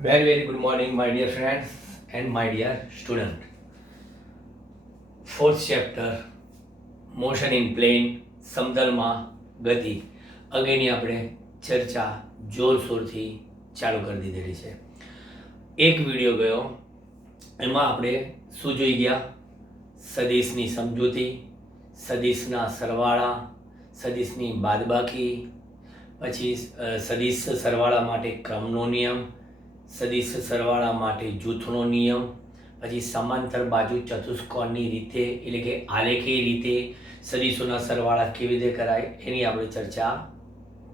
Very good morning, my dear friends and my dear student. Fourth chapter, motion in plane, સમતલમાં ગતિ અંગેની આપણે ચર્ચા જોરશોરથી ચાલુ કરી દીધેલી છે. એક વિડીયો ગયો એમાં આપણે શું જોઈ ગયા? સદિશની સમજૂતી, સદિશના સરવાળા, સદિશની બાદબાકી, પછી સદિશ સરવાળા માટે ક્રમનો નિયમ, સદિશ સરવાળા માટે જૂથનો નિયમ, પછી સમાંતર બાજુ ચતુષ્કોણની રીતે એટલે કે આલેખી રીતે સદિશોના સરવાળા કેવી રીતે કરાય એની આપણે ચર્ચા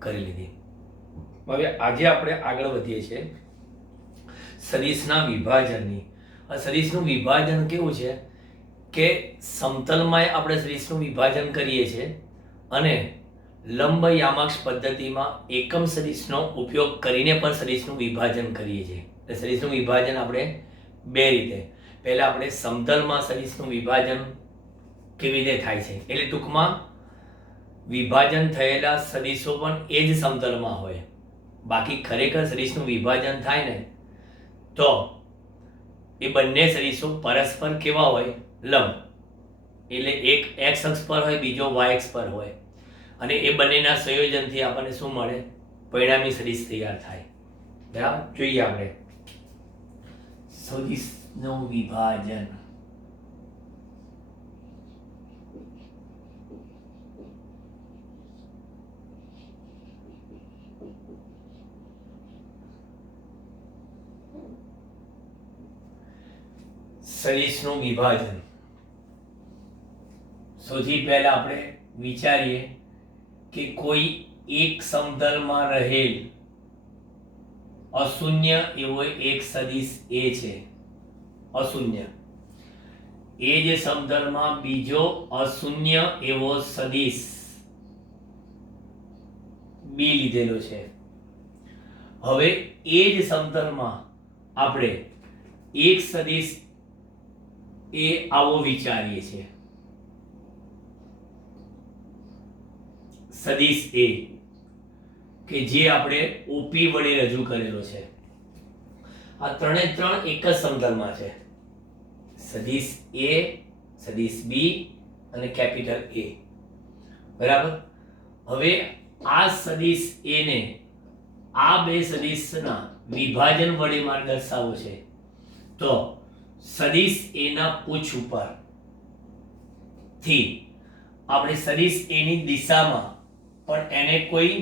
કરી લીધી. હવે આજે આપણે આગળ વધીએ છીએ સદિશના વિભાજનની. સદિશનું વિભાજન કેવું છે કે સમતલમાં આપણે સદિશનું વિભાજન કરીએ છીએ અને લંબ યામાક્ષ પદ્ધતિમાં એકમ સદિશનો ઉપયોગ કરીને પણ સદિશનું વિભાજન કરીએ છીએ. એટલે સદિશનું વિભાજન આપણે બે રીતે, પહેલા આપણે સમતલમાં સદિશનું વિભાજન કેવી રીતે થાય છે એટલે ટૂંકમાં વિભાજન થયેલા સદિશો પણ એ જ સમતલમાં હોય. બાકી ખરેખર સદિશનું વિભાજન થાય ને તો એ બંને સદિશો પરસ્પર કેવા હોય? લંબ. એટલે એક એક્સ અક્ષ પર હોય, બીજો વાય અક્ષ પર હોય અને એ બંનેના સંયોજનથી આપણને શું મળે? પરિણામી સદિશ તૈયાર થાય. બરાબર, જોઈએ આપણે સદિશનું વિભાજન. સદિશનું વિભાજન સૌથી પહેલા આપણે વિચારીએ કે કોઈ એક સમતલમાં રહેલ અશૂન્ય એવો એક સદિશ એ છે. અશૂન્ય એ જે સમતલમાં બીજો અશૂન્ય એવો સદિશ બી લીધેલો છે. હવે એ જ સમતલમાં આપણે એક સદિશ એ આવો વિચારીએ છીએ, સદિશ એ કે જે આપણે ઓપી વડે રજૂ કરેલો છે. આ ત્રણે ત્રણ એક જ સમતલમાં છે. સદિશ એ, સદિશ બી અને કેપિટલ એ. બરાબર. હવે આ સદિશ એ ને આ બે સદિશના વિભાજન વડે મારે દર્શાવવું છે તો સદિશ એ ના પૂછ ઉપર થી આપણે સદિશ એ ની દિશામાં પણ એને કોઈ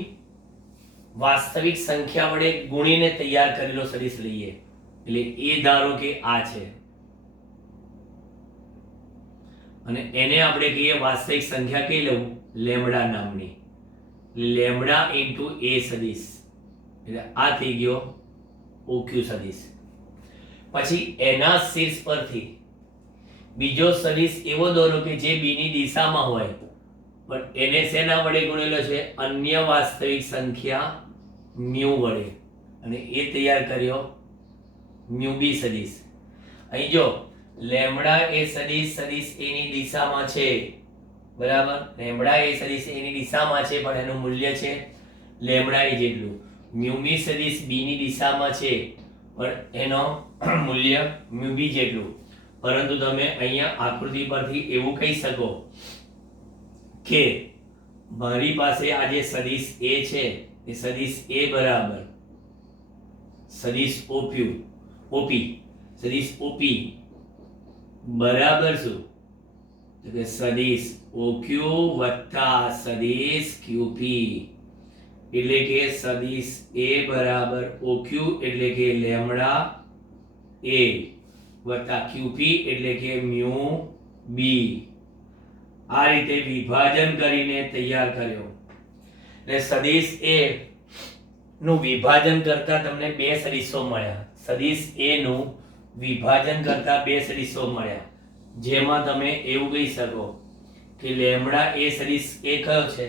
વાસ્તવિક સંખ્યા વડે ગુણીને તૈયાર કરેલો સદિશ લઈએ. એટલે એ ધારો કે આ છે અને એને આપણે કહીએ વાસ્તવિક સંખ્યા કઈ લઉં? લેમ્બડા નામની. લેમ્બડા ઇન્ટુ એ સદિશ એટલે આ થઈ ગયો ઓક્યુ સદિશ. પછી એના શીર્ષ પરથી બીજો સદિશ એવો દોરો કે જે બી ની દિશામાં હોય પણ એને શેના વડે ગુણેલો છે? અન્ય વાસ્તવિક સંખ્યા મ્યુ વડે અને એ તૈયાર કર્યો મ્યુ બી સદિશ. અહીં જો લેમ્બડા એ સદિશ એ ની દિશામાં છે. બરાબર, લેમ્બડા એ સદિશ એ ની દિશામાં છે પણ એનું મૂલ્ય છે લેમ્બડા એ જેટલું. મ્યુ બી સદિશ બી ની દિશામાં છે પણ એનો મૂલ્ય મ્યુ બી જેટલું. પરંતુ તમે અહીંયા આકૃતિ પરથી એવું કહી શકો કે મારી પાસે આ જે સદિશ એ છે એ સદિશ એ બરાબર સદિશ ઓપી સદિશ ઓપી બરાબર શું? તો કે સદિશ ઓક્યુ વત્તા સદિશ ક્યુપી. એટલે કે સદિશ એ બરાબર ઓક્યુ એટલે કે લેમ્બડા એ વત્તા ક્યુપી એટલે કે મ્યુ બી. આ રીતે વિભાજન કરીને તૈયાર કર્યો. એટલે સદિશ એ નું વિભાજન કરતા તમને બે સદિશો મળ્યા. સદિશ એ નું વિભાજન કરતા બે સદિશો મળ્યા જેમાં તમે એવું કહી શકો કે લેમ્બડા એ સદિશ એ કયો છે?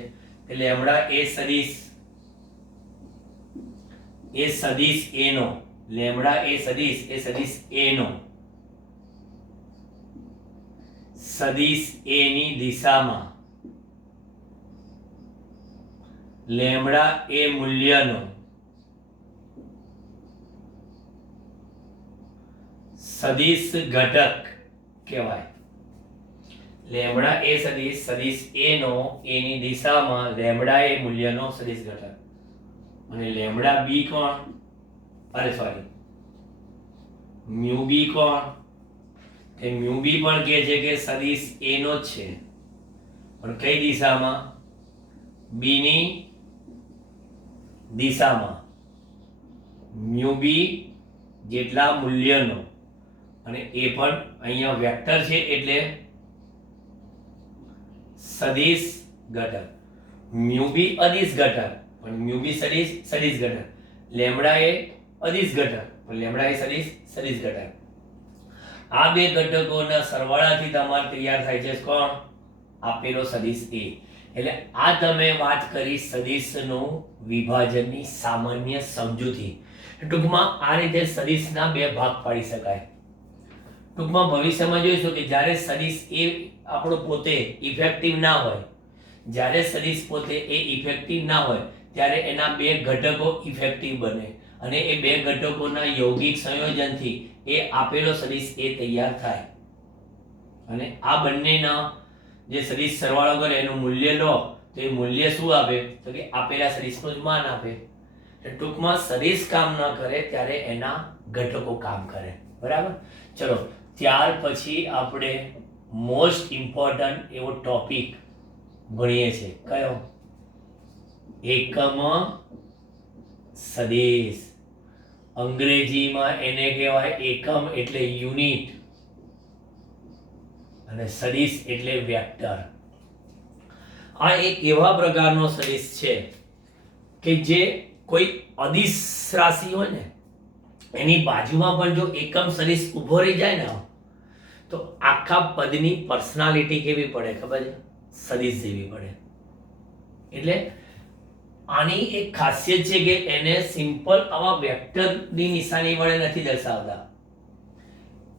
કે લેમ્બડા એ સદિશ એ નો લેમ્બડા એ સદિશ એ નો સદિશ એ ની દિશામાં લેમ્બડા એ મૂલ્યનો સદિશ ઘટક કહેવાય. લેમડા એ સદિશ એ નો એની દિશામાં લેમડા એ મૂલ્યનો સદિશ ઘટક. અને લેમડા બી કોણ? મ્યુ બી કોણ? કે મ્યુ બી પણ કહે છે કે સદિશ એ નો જ છે, પણ કઈ દિશામાં? બી ની દિશામાં. મ્યુ બી જેટલા મૂલ્યનો, અને એ પણ અહીંયા વેક્ટર છે એટલે સદિશ ઘટક. મ્યુ બી અદિશ ઘટક, પણ મ્યુ બી સદિશ ઘટક. લેમડા એ અદિશ ઘટક, પણ લેમડા એ સદિશ ઘટક. આ બે ઘટકોના સરવાળાથી તમારે તૈયાર થાય છે કોણ? આપેલો સદિશ એ. એટલે આ તમે વાત કરી સદિશનું વિભાજનની સામાન્ય સમજૂતી. ટૂંકમાં આ રીતે સદિશના બે ભાગ પાડી શકાય. ટૂંકમાં ભવિષ્યમાં જોઈશું કે જ્યારે સદિશ એ આપણો પોતે ઇફેક્ટિવ ના હોય, જ્યારે સદિશ પોતે એ ઇફેક્ટિવ ના હોય ત્યારે એના બે ઘટકો ઇફેક્ટિવ બને, અને એ બે ઘટકોના yૌગિક સંયોજનથી એ આપેલો સદિશ એ તૈયાર થાય. અને આ બંનેના જે સદિશ સરવાળો કરે એનું મૂલ્ય લો તો એ મૂલ્ય શું આપે? તો કે આપેલા સદિશનું જ માન આપે. ટૂંકમાં સદિશ કામ ન કરે ત્યારે એના ઘટકો કામ કરે. બરાબર? ચલો, ત્યાર પછી આપણે મોસ્ટ ઇમ્પોર્ટન્ટ એવો ટોપિક ભણીએ છીએ. કયો? એકમ સદિશ. અંગ્રેજીમાં એને કહેવાય એકમ એટલે યુનિટ, અને સદિશ એટલે વેક્ટર. આ એક એવા પ્રકારનો સદિશ છે કે જે કોઈ અદિશ રાશિ હોય ને એની બાજુમાં પણ જો એકમ સદિશ ઊભો રહી જાય ને તો આખા પદની પર્સનાલિટી કેવી પડે ખબર છે? સદિશ જેવી પડે. એટલે આની એક ખાસિયત છે કે એને સિમ્પલ આવા વેક્ટરની નિશાની વડે નથી દર્શાવતા.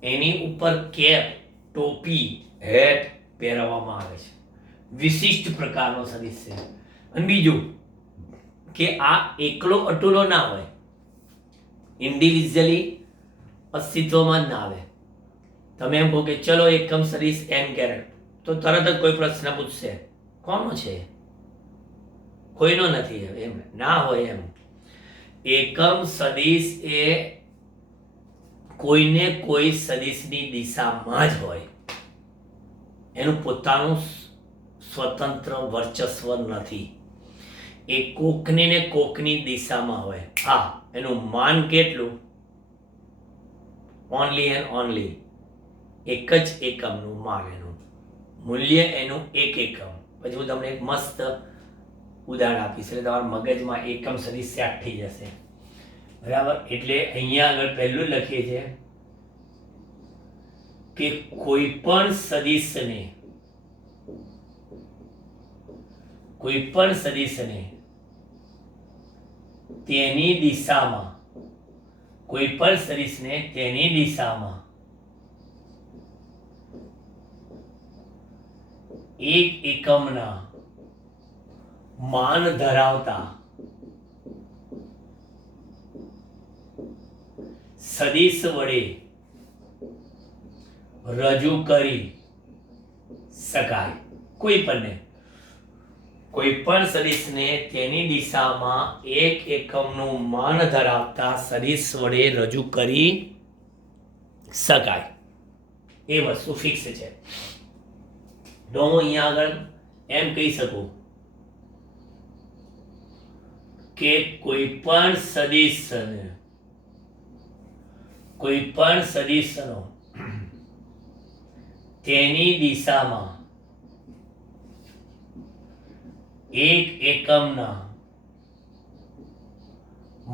એની ઉપર કેપ, ટોપી, હેટ પહેરવામાં આવે છે. વિશિષ્ટ પ્રકારનો સદિશ છે. અને બીજું કે આ એકલો અટુલો ના હોય, ઇન્ડિવિજ્યુઅલી અસ્તિત્વમાં જ ના આવે. તમે એમ કહો કે ચલો એકમ સદિશ એમ કેરેટ, તો તરત જ કોઈ પ્રશ્ન પૂછશે કોનો છે? કોઈનો નથી. એમ ના હોય. એમ એકમ સદિશ એ કોઈને કોઈ સદિશની દિશામાં જ હોય, એનું પોતાનું સ્વતંત્ર વર્ચસ્વ નથી. એ કોકની ને કોકની દિશામાં હોય. હા, એનું માન કેટલું? ઓનલી એન્ડ ઓનલી એક જ એકમનું માન, એનું મૂલ્ય એનું એક એકમ. પછી હું તમને એક મસ્ત ઉદાહરણ આપીશ એટલે તમારા મગજમાં એકમ સદિશ સેટ થઈ જશે. બરાબર? એટલે અહીંયા આગળ પહેલું લખીએ છીએ કે કોઈ પણ સદિશને તેની દિશામાં, કોઈ પણ સદિશને તેની દિશામાં એક એકમના માન ધરાવતા સદિશ વડે રજૂ કરી શકાય. કોઈ પણ સદિશને તેની દિશામાં એક એકમનું માન ધરાવતા સદિશ વડે રજૂ કરી શકાય. એ વસ્તુ ફિક્સ છે. તો હું અહીંયા આગળ એમ કહી શકું કે કોઈ પણ સદિશનો તેની દિશામાં એક એકમના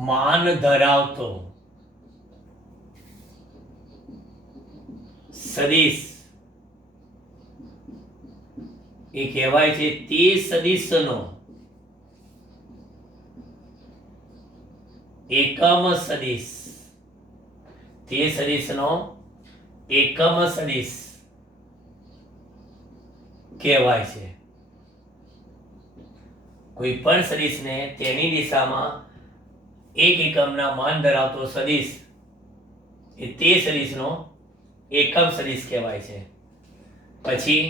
માન ધરાવતો સદિશ એ કહેવાય છે તે સદિશનો એકમ સદિશ. તે સદિશનો એકમ સદિશ કહેવાય છે. કોઈ પણ સદિશને તેની દિશામાં એક એકમના માન ધરાવતો સદિશ એ તે સદિશનો એકમ સદિશ કહેવાય છે. પછી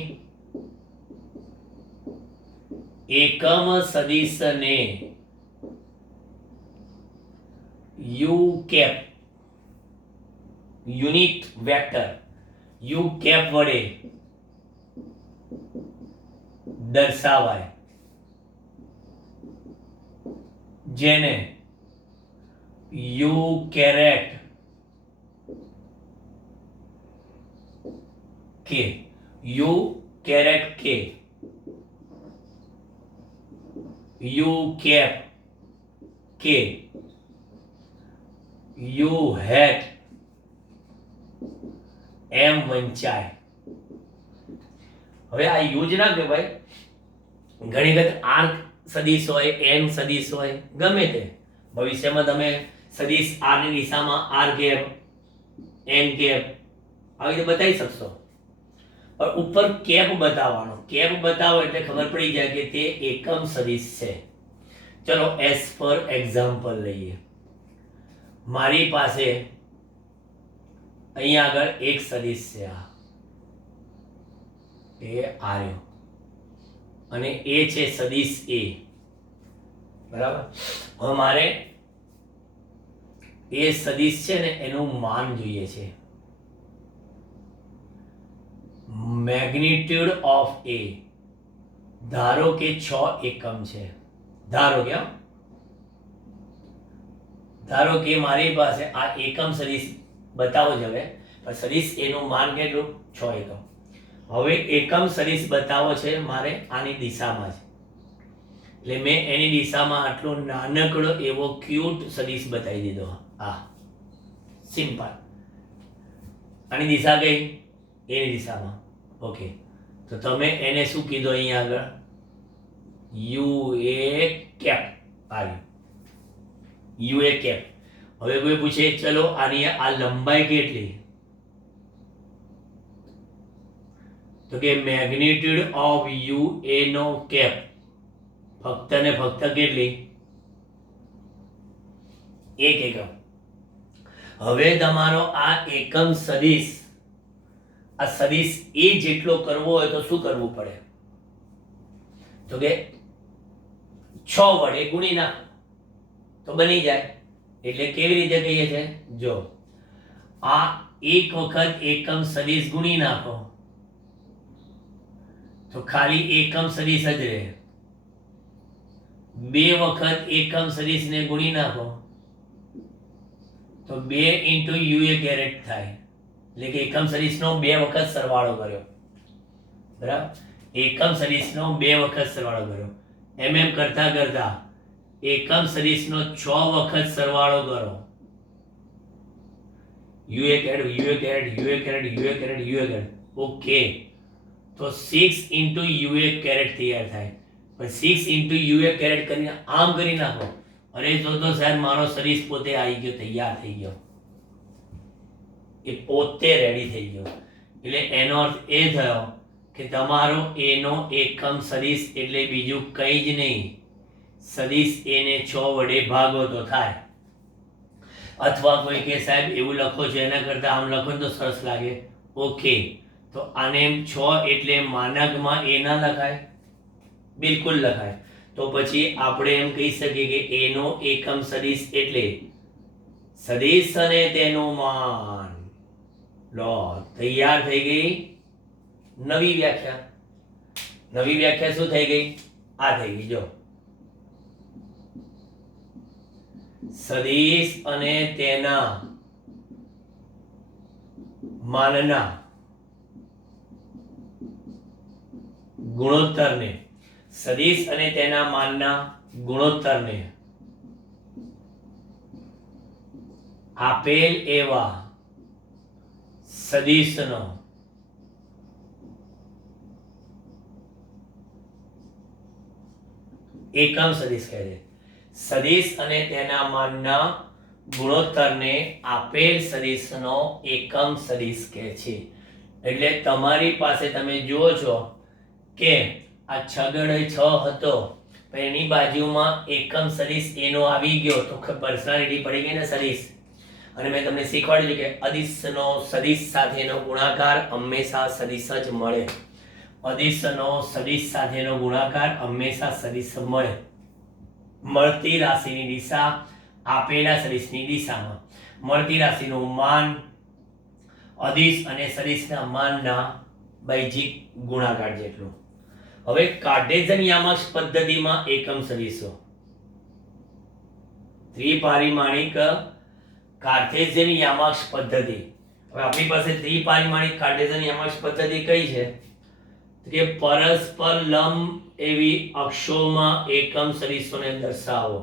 એકમ સદિશને u cap unit vector u cap વડે દર્શાવાય, જેને યુ કેરેટ કે યુ કેરેટ કે યુ કેપ કે યુ હેટ એમ વંચાય. હવે આ યુ જ ના કહેવાય, ઘણી વખત આર સદિશ હોય, એમ સદિશ હોય, ગમે તે ભવિષ્યમાં તમે સદિશ આર ની દિશામાં આર કેપ એન કેપ આવી રીતે બતાવી શકશો. પણ ઉપર કેપ બતાવવાનો, કેપ બતાવો એટલે ખબર પડી જાય કે તે એકમ સદિશ છે. ચલો એસ ફોર એક્ઝામ્પલ લઈએ. મારી પાસે અહીંયા આગળ એક સદિશ છે, આ એ આર્યો અને એ છે સદિશ એ, બરાબર. હવે મારે એ સદિશ છે ને એનું માન જોઈએ છે. મેગ્નિટ્યુડ ઓફ એ, ધારો કે 6 એકમ છે. ધારો કે મારી પાસે આ એકમ સદિશ બતાવો જ હવે, પણ સદિશ એનું માન કેટલું? 6 એકમ. હવે એકમ સદિશ બતાવો છે મારે આની દિશામાં છે, એટલે મેં એની દિશામાં આટલો નાનકડો એવો ક્યુટ સદિશ બતાવી દીધો. આ સિમ્પલ. આની દિશા કઈ? એની દિશામાં. ઓકે, તો તમે એને શું કીધું અહીંયા આગળ? યુ એ કેપ આવ્યું, યુ એ કેપ. હવે કોઈ પૂછે ચલો આની આ લંબાઈ કેટલી? તો કે મેગ્નિટ્યુડ ઓફ યુ એ નો કેપ ફક્ત ને ફક્ત કેટલી? 1 એકમ. હવે તમારો આ એકમ સદિશ, આ સદિશ એ જેટલો કરવો હોય તો શું કરવું પડે? તો કે 6 વડે ગુણી નાખો તો બની જાય. એટલે કેવી રીતે કહીએ છે? જો આ એક વખત એકમ સદિશ ગુણી નાખો તો ખાલી એકમ સદિશ જ રહે. 2 વખત એકમ સદિશને ગુણી નાખો તો 2 into યુ એ કેરેટ થાય, એટલે કે એકમ સદિશનો 2 વખત સરવાળો કર્યો, બરાબર. એકમ સદિશનો 2 વખત સરવાળો કર્યો. એમ કરતા કરતા એકમ સદિશનો 6 વખત સરવાળો કરો. U A caret, U A caret, U A caret, U A caret, U A caret. Okay, તો 6 into યુ એ કેરેટ તૈયાર થાય. પણ 6 into યુ એ કેરેટ કરીને આમ કરી નાખો, અરે તો સાહેબ મારો સદિશ પોતે આવી ગયો, તૈયાર થઈ ગયો, એ પોતે રેડી થઈ ગયો. એટલે એનો અર્થ એ થયો કે તમારો એનો એકમ સદિશ એટલે બીજું કંઈ જ નહીં, સદિશ એને 6 વડે ભાગો તો થાય. અથવા કોઈ કે સાહેબ એવું લખો છો એના કરતા આમ લખો તો સરસ લાગે. ઓકે, તો આને 6 એટલે માનકમાં એ ના લખાય? બિલકુલ લખાય. તો પછી આપણે એમ કહી શકીએ કે એનો એકમ સદિશ એટલે સદિશ અને તેનું માન. લો, તૈયાર થઈ ગઈ નવી વ્યાખ્યા. નવી વ્યાખ્યા શું થઈ ગઈ? આ થઈ ગઈ. જો સદિશ અને તેના માનના ગુણોત્તરને, સદિશ અને તેના માનના ગુણોત્તરને આપેલ એવા સદિશનો એકમ સદિશ કહે છે. સદિશ અને તેના માનના ગુણોત્તરને આપેલ સદિશનો એકમ સદિશ કહે છે. એટલે તમારી પાસે તમે જુઓ છો કે આ 6 હતો, પણ એની બાજુમાં એકમ સદિશ એનો આવી ગયો તો પર્સનાલિટી પડી ગઈ ને સદિશ. અને મેં તમને શીખવાડ્યું કે અદિશનો સદિશ સાથેનો ગુણાકાર હંમેશા સદિશ જ મળે. અદિશનો સદિશ સાથેનો ગુણાકાર હંમેશા સદિશ મળે. મળતી રાશિની દિશા આપેલા સદિશની દિશામાં. મળતી રાશિનું માન અદિશ અને સદિશના માનના બૈજિક ગુણાકાર જેટલું. હવે કાર્ટેશિયન યામાક્ષ પદ્ધતિમાં એકમ સદિશો ત્રિપારિમાણિક કાર્ટેશિયન યામાક્ષ પદ્ધતિ. હવે આપણી પાસે ત્રિપારિમાણિક કાર્ટેશિયન યામાક્ષ પદ્ધતિ કઈ છે કે પરસ્પર લંબ એવી અક્ષોમાં એકમ સદિશોને દર્શાવો.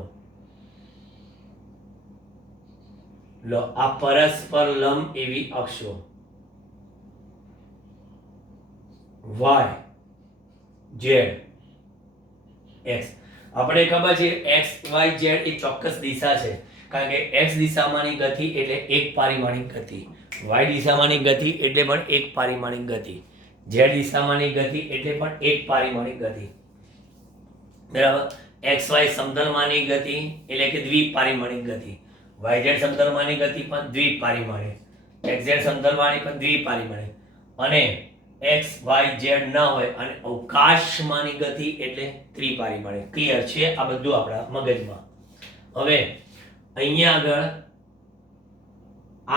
લો આ પરસ્પર લંબ એવી અક્ષો y z x. આપણે ખબર છે x y z એ ચોક્કસ દિશા છે, કારણ કે x દિશામાંની ગતિ એટલે એક પારિમાણિક ગતિ, y દિશામાંની ગતિ એટલે પણ એક પારિમાણિક ગતિ, z દિશામાંની ગતિ એટલે પણ એક પારિમાણિક ગતિ. બરાબર. xy સમતલમાંની ગતિ એટલે કે દ્વિપારિમાણિક ગતિ, yz સમતલમાંની ગતિ પણ દ્વિપારિમાણિક, xz સમતલમાંની પણ દ્વિપારિમાણિક, અને x y z ન હોય અને અવકાશમાંની ગતિ એટલે ત્રિપારિમાણિક. ક્લિયર છે આ બધું આપણા મગજમાં. હવે અહીંયા આગળ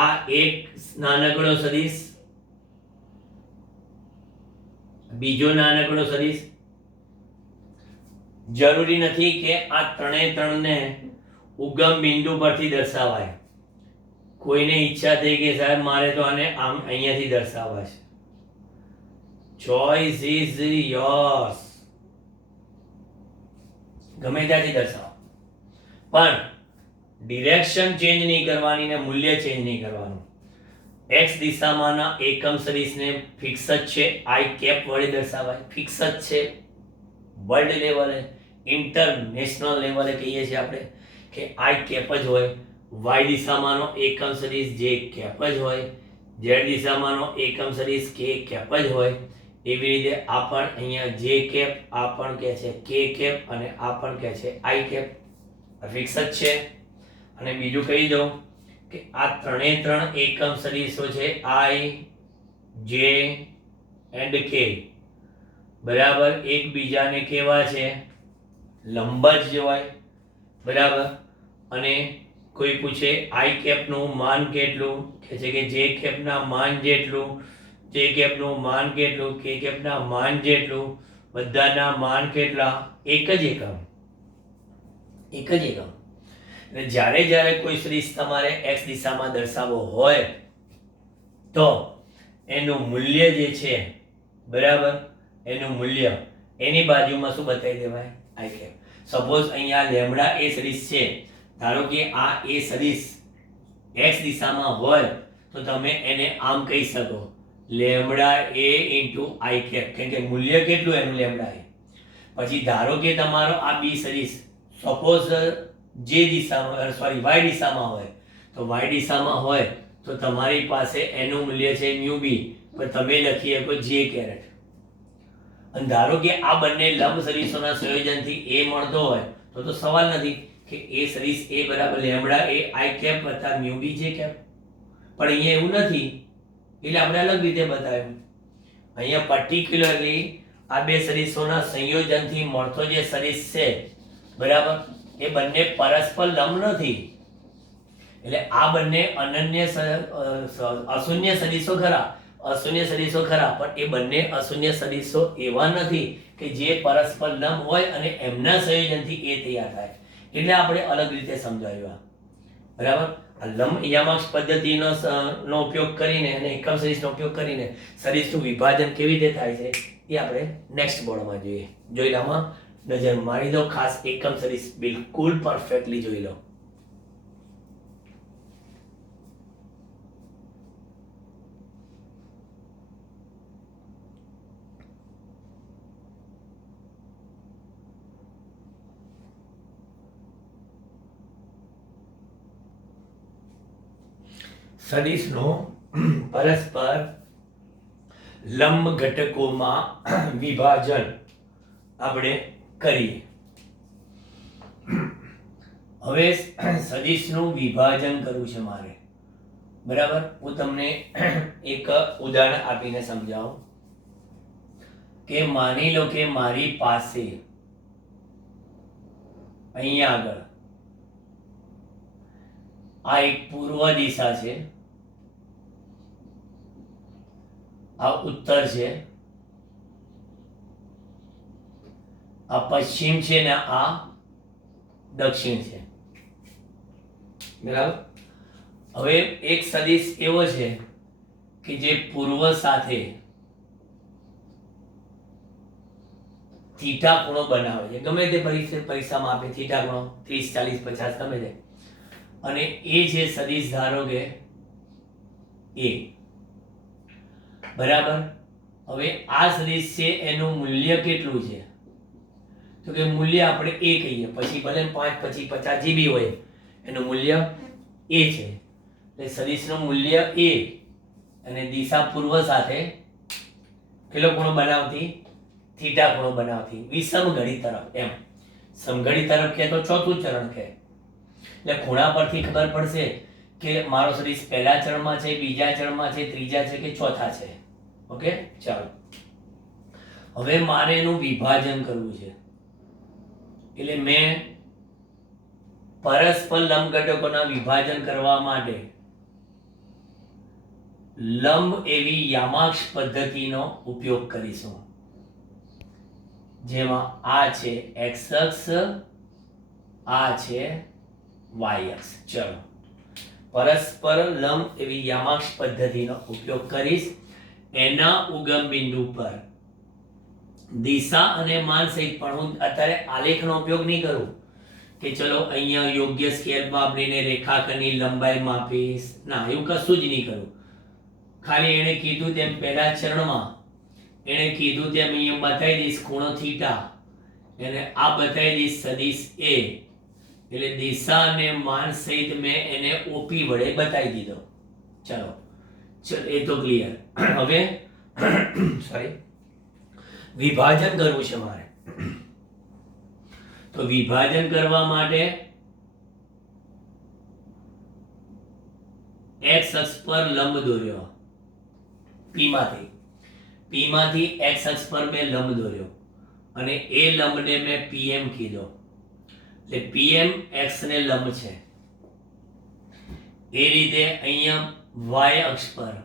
આ એક નાનકડો સદિશ, બીજો નાનકડો સદિશ. જરૂરી નથી કે આ ત્રણે ત્રણને ઉગમ બિંદુ પરથી દર્શાવાય. કોઈને ઈચ્છા થઈ કે સાહેબ મારે તો આને આમ અહીંયાથી દર્શાવવા છે. Choice is yours. ગમે ત્યાંથી દર્શાવો, પણ ડિરેક્શન ચેન્જ નહીં કરવાની ને મૂલ્ય ચેન્જ નહીં કરવાનું. x દિશામાંના એકમ સદિશને ફિક્સ જ છે, i કેપ વડે દર્શાવાય, ફિક્સ જ છે. વર્લ્ડ લેવલે, ઇન્ટરનેશનલ લેવલે કહીએ છીએ આપણે કે i કેપ જ હોય. y દિશામાંનો એકમ સદિશ j કેપ જ હોય, z દિશામાંનો એકમ સદિશ k કેપ જ હોય. એવી રીતે આ પણ અહીંયા j કેપ, આ પણ કહે છે k કેપ અને આ પણ કહે છે i કેપ. ફિક્સ જ છે. અને બીજું કહી દઉં કે આ ત્રણે ત્રણ એકમ સદિશો છે i, j and k, બરાબર એકબીજાને કેવા છે? લંબ જ હોય. બરાબર. અને કોઈ પૂછે i કેપ નું માન કેટલું, કહે છે કે j કેપ ના માન જેટલું, j કેપ નું માન કેટલું, k કેપ ના માન જેટલું. બધાના માન કેટલા? એક જ એકમ. એક જ એકમ. એટલે જ્યારે જ્યારે કોઈ સદિશ તમારે x દિશામાં દર્શાવવો હોય તો એનું મૂલ્ય જે છે, બરાબર, એનું મૂલ્ય એની બાજુમાં શું બતાવી દેવાય? i cap. સપોઝ અહીંયા લેમ્ડા એ સદિશ છે, ધારો કે આ એ સદિશ x દિશામાં હોય તો તમે એને આમ કહી શકો lambda A into i cap, કેમ કે મૂલ્ય કેટલું એનું લેમ્ડા એ. પછી ધારો કે તમારો આ બી સદિશ સપોઝ જે દિશામાં સોરી y દિશામાં હોય તો y દિશામાં હોય તો તમારી પાસે એનું મૂલ્ય છે મ્યુ બી, પણ તમે લખી શકો j કેરેટ. અને ધારો કે આ બંને લંબ સદિશોના સંયોજનથી a મળતો હોય તો સવાલ નથી કે a સદિશ a બરાબર લેમ્ડા એ i કેપ વત્તા મ્યુ બી j કેપ. પણ અહીંયા એવું નથી, એટલે આપણે અલગ રીતે બતાવ્યું. અહીંયા પર્ટિક્યુલરલી આ બે સદિશોના સંયોજનથી મળતો જે સદિશ છે, બરાબર, એ બંને પરસ્પર લંબ નથી. એટલે આ બંને અનન્ય અશૂન્ય સદિશો ખરા, અશૂન્ય સદિશો ખરા, પણ એ બંને અશૂન્ય સદિશો એવા નથી કે જે પરસ્પર લંબ હોય અને એમના સંયોજનથી એ તૈયાર થાય. એટલે આપણે અલગ રીતે સમજાવ્યું. બરાબર. આ લંબ યામાક્ષ પદ્ધતિનો નો ઉપયોગ કરીને અને એકમ સદિશનો ઉપયોગ કરીને સદિશનું વિભાજન કેવી રીતે થાય છે એ આપણે નેક્સ્ટ બોર્ડમાં જોઈએ. જોઈ લો, આમાં નજર મારી દો, ખાસ એકમ સદિશ બિલકુલ પરફેક્ટલી જોઈ લો. સદિશનો પરસ્પર લંબ ઘટકોમાં વિભાજન આપણે કરીએ. હવે સદિશનું વિભાજન કરવું છે મારે. બરાબર. હું તમને એક ઉદાહરણ આપીને સમજાવું કે માની લો કે મારી પાસે અહીંયા આગળ આ એક પૂર્વ દિશા છે, આ ઉત્તર છે, આ પશ્ચિમ છે ને આ દક્ષિણ છે. બરાબર. હવે એક સદિશ એવો છે કે જે પૂર્વ સાથે થીટા ખૂણો બનાવે છે. ગમે તે પરીક્ષામાં આપે થીટા ખૂણો 30, 40, 50 ગમે તે. અને એ છે સદિશ ધારો કે એ. બરાબર. હવે આ સદિશ છે એનું મૂલ્ય કેટલું છે? તો કે મૂલ્ય આપણે એ કહીએ, પછી ભલે 5, પછી 50 જે બી હોય એનું મૂલ્ય એ છે. એટલે સદિશનું મૂલ્ય એ અને દિશા પૂર્વ સાથે કેટલો ખૂણો બનાવતી? થીટા ખૂણો બનાવતી વિષમ ઘડી તરફ. એમ સમઘડી તરફ કહે તો ચોથું ચરણ કહે. એટલે ખૂણા પરથી ખબર પડશે કે મારો સદિશ પહેલા ચરણમાં છે, બીજા ચરણમાં છે, ત્રીજા છે કે ચોથા છે. ઓકે, ચાલો. હવે મારે એનું વિભાજન કરવું છે. એટલે મેં પરસ્પર લંબ ઘટકોના વિભાજન કરવા માટે લંબ એવી યામાક્ષ પદ્ધતિનો ઉપયોગ કરીશું, જેમાં આ છે x અક્ષ, આ છે y અક્ષ. ચલો, પરસ્પર લંબ એવી યામાક્ષ પદ્ધતિનો ઉપયોગ કરીશ. એના ઉગમ બિંદુ પર દિશા અને માન સહિત, પણ હું અત્યારે આલેખનો ઉપયોગ નહીં કરું કે ચલો અહીંયા યોગ્ય સ્કેલ વાપરીને રેખાખંડની લંબાઈ માપીશ. ના, એવું કશું જ નહીં કરું. ખાલી એણે કીધું તેમ પહેલા ચરણમાં એણે કીધું તેમ અહીંયા બતાવી દઈશ ખૂણો થીટા, અને આ બતાવી દઈશ સદિશ એ. એટલે દિશા અને માન સહિત મેં એને ઓપી વડે બતાવી દીધો. ચલો, એ તો ક્લિયર. હવે સોરી, વિભાજન કરવું છે મારે. તો વિભાજન કરવા માટે x અક્ષ પર લંબ દોર્યો. P માંથી x અક્ષ પર મેં લંબ દોર્યો અને એ લંબને મેં PM કીધો. એટલે PM x ને લંબ છે. એ રીતે અહીંયા y અક્ષ પર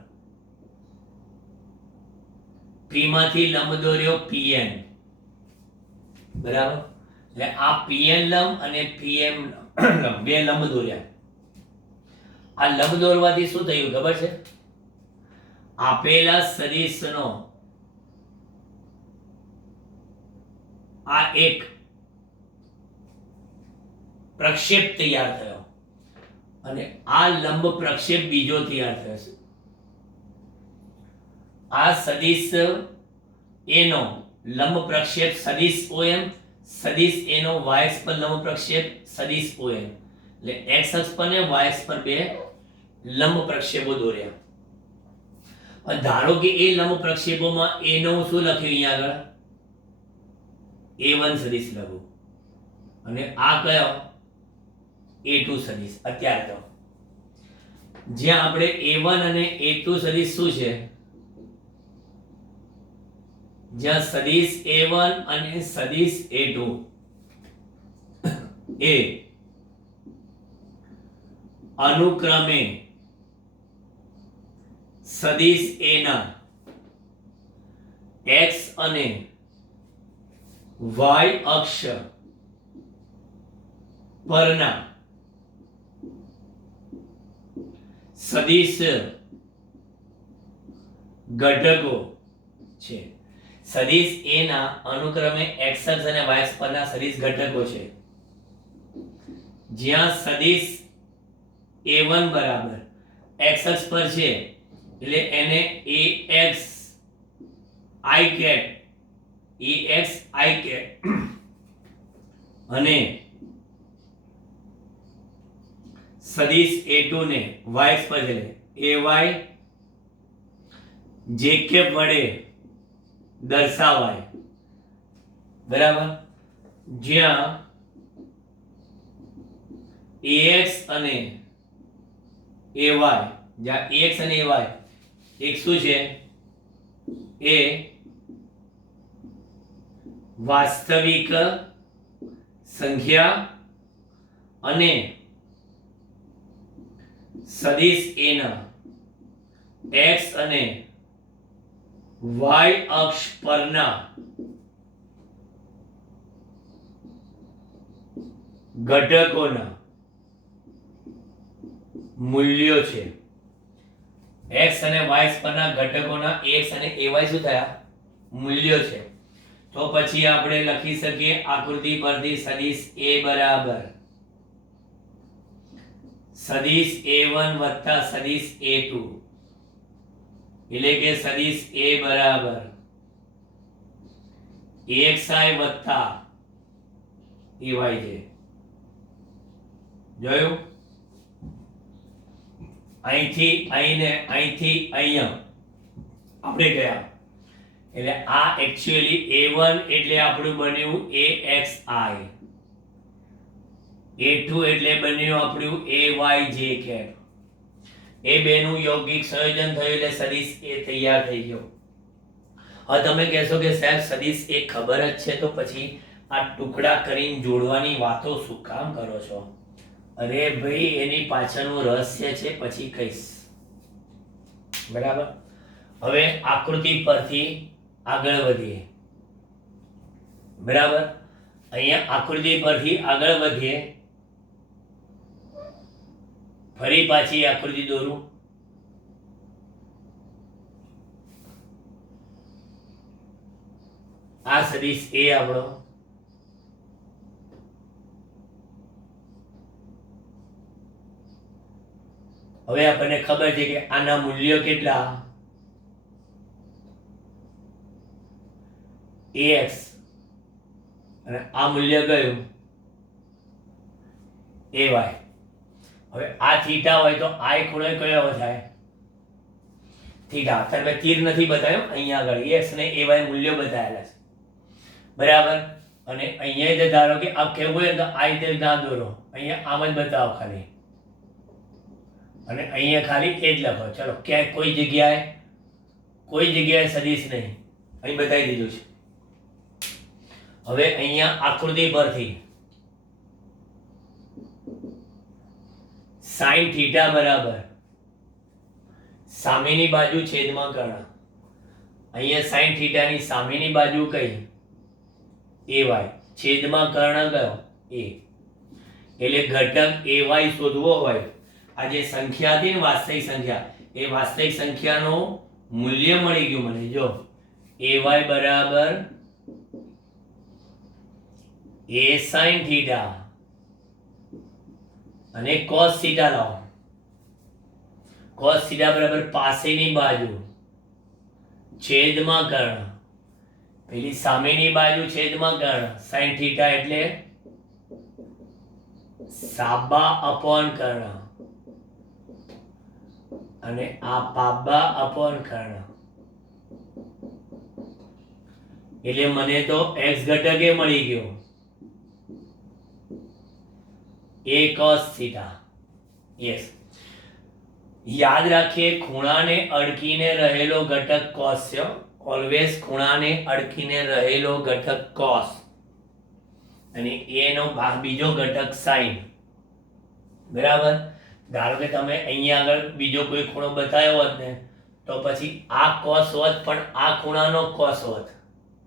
P માંથી લંબ દોર્યો PN. બરાબર. એટલે આ PN લંબ અને PM લંબ બે લંબ દોર્યા. આ લંબ દોરવાથી શું થયું ખબર છે? આપેલા સદિશનો આ એક પ્રક્ષેપ તૈયાર થયો અને આ લંબ પ્રક્ષેપ બીજો તૈયાર થયો છે. આ સદિશ એનો લંબ પ્રક્ષેપ સદિશ OM, સદિશ એનો y અક્ષ પર લંબ પ્રક્ષેપ સદિશ OM. એટલે x અક્ષ પર ને y અક્ષ પર બે લંબ પ્રક્ષેપો દોર્યા. ધારો કે એ લંબ પ્રક્ષેપોમાં એ નો શું લખ્યું અહીંયા આગળ? A1 સદિશ લખું અને આ કયો? A2 સદિશ. અત્યારે તો જ્યાં આપણે A1 અને A2 સદિશ શું છે? જ્યાં સદિશ A1 અને સદિશ A2 એ અનુક્રમે સદિશ A ના x અને y અક્ષ પરના સદિશ ઘટકો છે. સદિશ A ના અનુક્રમે x અક્ષ અને y અક્ષ પરના સદિશ ઘટકો છે. જ્યાં સદિશ A1 બરાબર x અક્ષ પર છે એટલે એને ax i cat અને સદિશ A2 ને y અક્ષ પર છે ay j cap વડે દર્શાવાય. બરાબર. જ્યાં ax અને ay જ્યાં એક્સ અને વાય એક શું છે એ વાસ્તવિક સંખ્યા અને સદિશ a ના x અને y અક્ષ પરના ઘટકોના મૂલ્યો છે. x અને y પરના ઘટકોના x અને ay શું થયા મૂલ્યો છે. તો પછી આપણે લખી શકીએ આકૃતિ પરથી સદિશ a બરાબર સદિશ a1 વત્તા સદિશ a2 એટલે કે સદિશ a બરાબર axi વત્તા ay છે. જોયું? અહીંથી અહીંને અહીંથી અહીંયા આપણે ગયા એટલે આ એક્ચ્યુઅલી a1 એટલે આપણું બન્યું axi, a2 એટલે બન્યું આપણું ayj કેપ. એ બેનું yૌગિક સંયોજન થયું એટલે સદિશ a તૈયાર થઈ ગયો. હવે તમે કહેશો કે સાહેબ સદિશ a ખબર જ છે તો પછી આ ટુકડા કરીને જોડવાની વાતો શું કામ કરો છો? અરે ભાઈ એની પાછળનું રહસ્ય છે, પછી કહીશ. બરાબર? હવે આકૃતિ પરથી આગળ વધીએ. બરાબર? અહીંયા આકૃતિ પરથી આગળ વધીએ. ફરી પાછી આકૃતિ દોરું. આ સદિશ a આપણો હવે આપણને ખબર છે કે આના મૂલ્યો કેટલા ax અને આ મૂલ્ય કયું ay. હવે આ થીટા હોય તો આ ખૂણો કયો થાય થીટા. તમે તીર નથી બતાવ્યો અહીંયા આગળ x અને ay મૂલ્યો બતાવેલા છે. બરાબર? અને અહીંયા જે ધારો કે આ કેવું હોય તો આ રીતે ના દોરો, અહીંયા આમ જ બતાવો ખાલી અને અહીંયા ખાલી એ જ લખો. ચલો ક્યાંય કોઈ જગ્યાએ સદિશ નહીં, અહીં બતાવી દીધું છે. હવે અહીંયા આકૃતિ પરથી sin થીટા બરાબર સામેની બાજુ છેદમાં કર્ણ. અહીંયા sin થીટાની સામેની બાજુ કઈ ay, છેદમાં કર્ણ કયો a. એટલે ઘટક ay શોધવો હોય, આ જે સંખ્યા હતી ને વાસ્તવિક સંખ્યા, એ વાસ્તવિક સંખ્યાનું મૂલ્ય મળી ગયું મને. જો ay બરાબર a sin થીટા અને cos થીટા લાવો. cos થીટા બરાબર પાસેની બાજુ છેદમાં કર્ણ, પેલી સામેની બાજુ છેદમાં કર્ણ. sin થીટા એટલે સાબા અપોન કર્ણ અને આ પાબા અપોન કર્ણ. એટલે મને તો x ઘટક એ મળી ગયો a cos થીટા. યસ, યાદ રાખીએ ખૂણાને અડકીને રહેલો ઘટક cos છે. ઓલવેઝ ખૂણાને અડકીને રહેલો ઘટક cos અને a નો બીજો ઘટક sin. બરાબર? ધારો કે તમે અહીંયા આગળ બીજો કોઈ ખૂણો બતાવ્યો હોત ને તો પછી આ cos હોત, પણ આ ખૂણાનો cos હોત.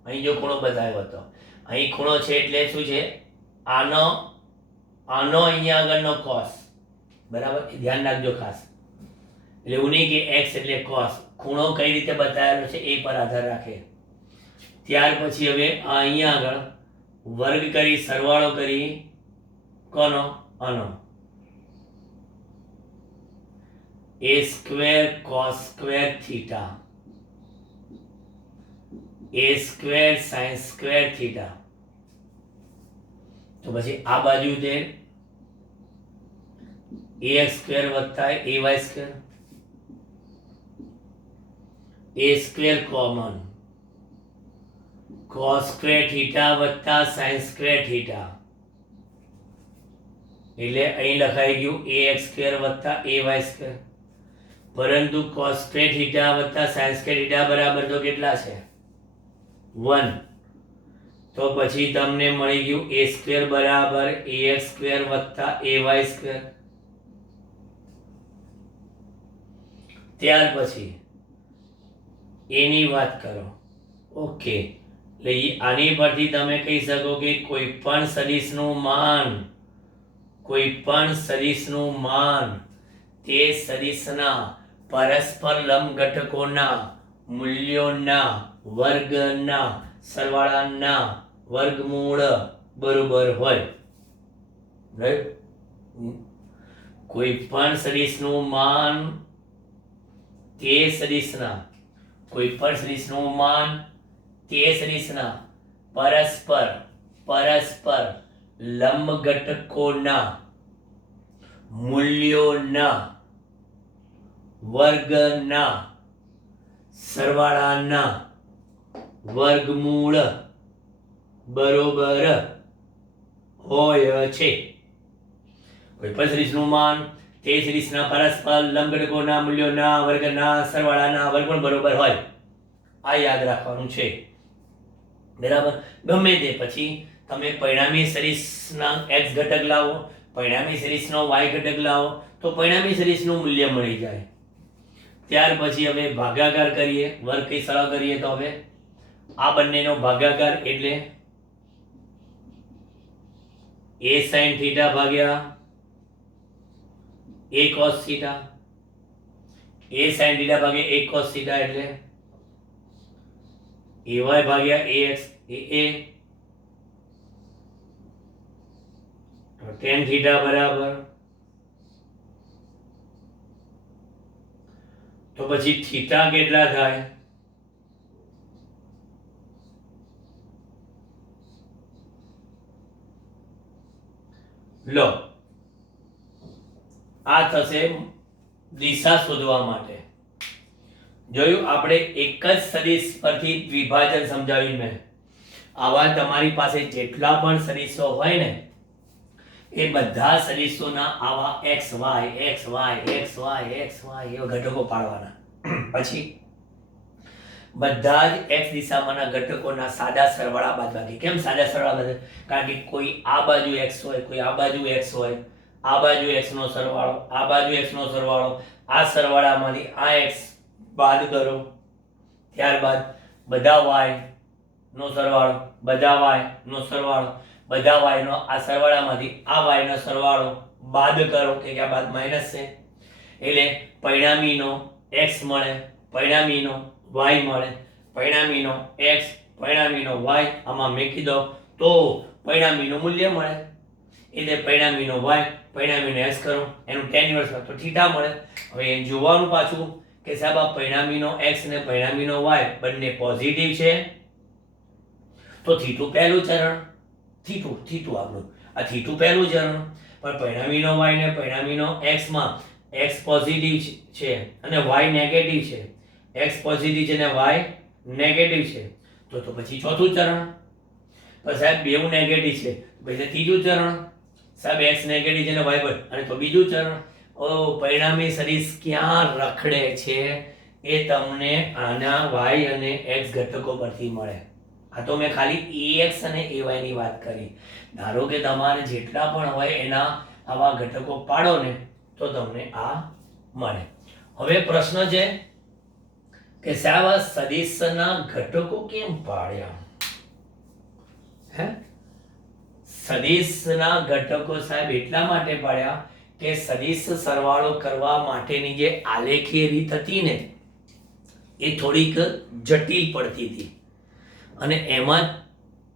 અહીં જો ખૂણો બતાવ્યો હતો, અહીં ખૂણો છે એટલે શું છે આનો અહીંયા આગળનો cos. બરાબર? એ ધ્યાન રાખજો ખાસ. એટલે એવું નહીં કે x એટલે cos, ખૂણો કઈ રીતે બતાવેલો છે એ પર આધાર રાખે. ત્યાર પછી હવે અહીંયા આગળ વર્ગ કરી સરવાળો કરી કોનો આનો a square cos square theta a square sin square theta. તો પછી આ બાજુ છે ax સ્ક્વેર વત્તા ay square, a square common cos square theta વત્તા sin સ્ક્વેર થીટા. એટલે અહીં લખાઈ ગયું ax સ્ક્વેર વત્તા ay સ્ક્વેર. પરંતુ cos સ્ક્વેર થીટા વત્તા sin સ્ક્વેર થીટા બરાબર તો કેટલા છે 1. તો પછી તમને મળી ગયું a સ્ક્વેર બરાબર ax સ્ક્વેર વત્તા ay સ્ક્વેર. ત્યાર પછી a ની વાત કરો. ઓકે, એટલે આની પરથી તમે કહી શકો કે કોઈ પણ સદિશનું માન તે સદિશના પરસ્પર લંબ ઘટકોના મૂલ્યોના વર્ગના સરવાળાના વર્ગમૂળ બરોબર હોય. રાઈટ? કોઈ પણ સદિશનું માન તે સદિશના પરસ્પર લંબ ઘટકોના મૂલ્યોના વર્ગના સરવાળાના વર્ગમૂળ બરોબર હોય છે. કોઈ પણ સદિશનું માન તે સદિશના પરસ્પર લંબ ઘટકોના મૂલ્યોના વર્ગના સરવાળાના વર્ગમૂળ બરોબર હોય. આ યાદ રાખવાનું છે. બરાબર? ગમે તે પછી તમે પરિણામી સદિશના x ઘટક લાવો, પરિણામી સદિશનો y ઘટક લાવો તો પરિણામી સદિશનું મૂલ્ય મળી જાય. ત્યાર પછી હવે ભાગાકાર કરીએ, વર્ગ કઈ સરળ કરીએ તો હવે આ બંનેનો ભાગાકાર એટલે a sin થીટા ભાગ્યા a cos theta. a sin theta ભાગ્યા a cos થીટા એટલે ay ભાગ્યા ax એ tan થીટા બરાબર. તો પછી થીટા કેટલા થાય? લો, આ થશે દિશા શોધવા માટે. જોયું આપણે એક જ સદિશ પરથી વિભાજન સમજાવ્યું મેં. આવા તમારી પાસે જેટલા પણ સદિશો હોય ને એ બધા સદિશોના આવા xy એવા ઘટકો પાડવાના. પછી બધા જ x દિશામાંના ઘટકોના સાદા સરવાળા બાદબાકી. કેમ સાદા સરવાળા બાદબાકી? કારણ કે કોઈ આ બાજુ x હોય, કોઈ આ બાજુ x હોય, આ બાજુ x નો સરવાળો, આ બાજુ x નો સરવાળો, આ સરવાળામાંથી આ x બાદ કરો. ત્યારબાદ બધા y નો સરવાળો, બધા y નો સરવાળો, બધા y નો આ સરવાળામાંથી આ y નો સરવાળો બાદ કરો કે આ બાદ માઈનસ છે. એટલે પરિણામીનો x મળે, પરિણામીનો y મળે, પરિણામીનો x, પરિણામીનો y આમાં મૂકી દો તો પરિણામીનું મૂલ્ય મળે. એટલે પરિણામીનો y, પરિણામીનો x કરો એનું tan ઇન્વર્સ તો થીટા મળે. હવે એ જોવાનું પાછું કે સાહેબ આ પરિણામીનો x અને પરિણામીનો y બંને પોઝિટિવ છે તો થીટું પહેલું ચરણ, થીટું આપણું આ થીટું પહેલું ચરણ. પણ પરિણામીનો y ને પરિણામીનો x માં x પોઝિટિવ છે અને y નેગેટિવ છે, x પોઝિટિવ છે અને y નેગેટિવ છે તો પછી ચોથું ચરણ. પણ સાહેબ બેઉ નેગેટિવ છે પછી ત્રીજું ચરણ. સાહેબ x નેગેટિવ છે અને y પર અને તો બીજું ચરણ. ઓ પરિણામી સદિશ ક્યાં રખડે છે એ તમને આના y અને x ઘટકો પરથી મળે. આ તો મેં ખાલી ax અને ay ની વાત કરી. ધારો કે તમારે જેટલા પણ હોય એના આવા ઘટકો પાડો ને તો તમને આ મળે. હવે પ્રશ્ન છે કે સાહેબ આ સદિશના ઘટકો કેમ પાડ્યા? સદિશના ઘટકો સાહેબ એટલા માટે પાડ્યા કે સદિશ સરવાળો કરવા માટેની જે આલેખીય રીત હતી ને એ થોડીક જટિલ પડતી હતી અને એમાં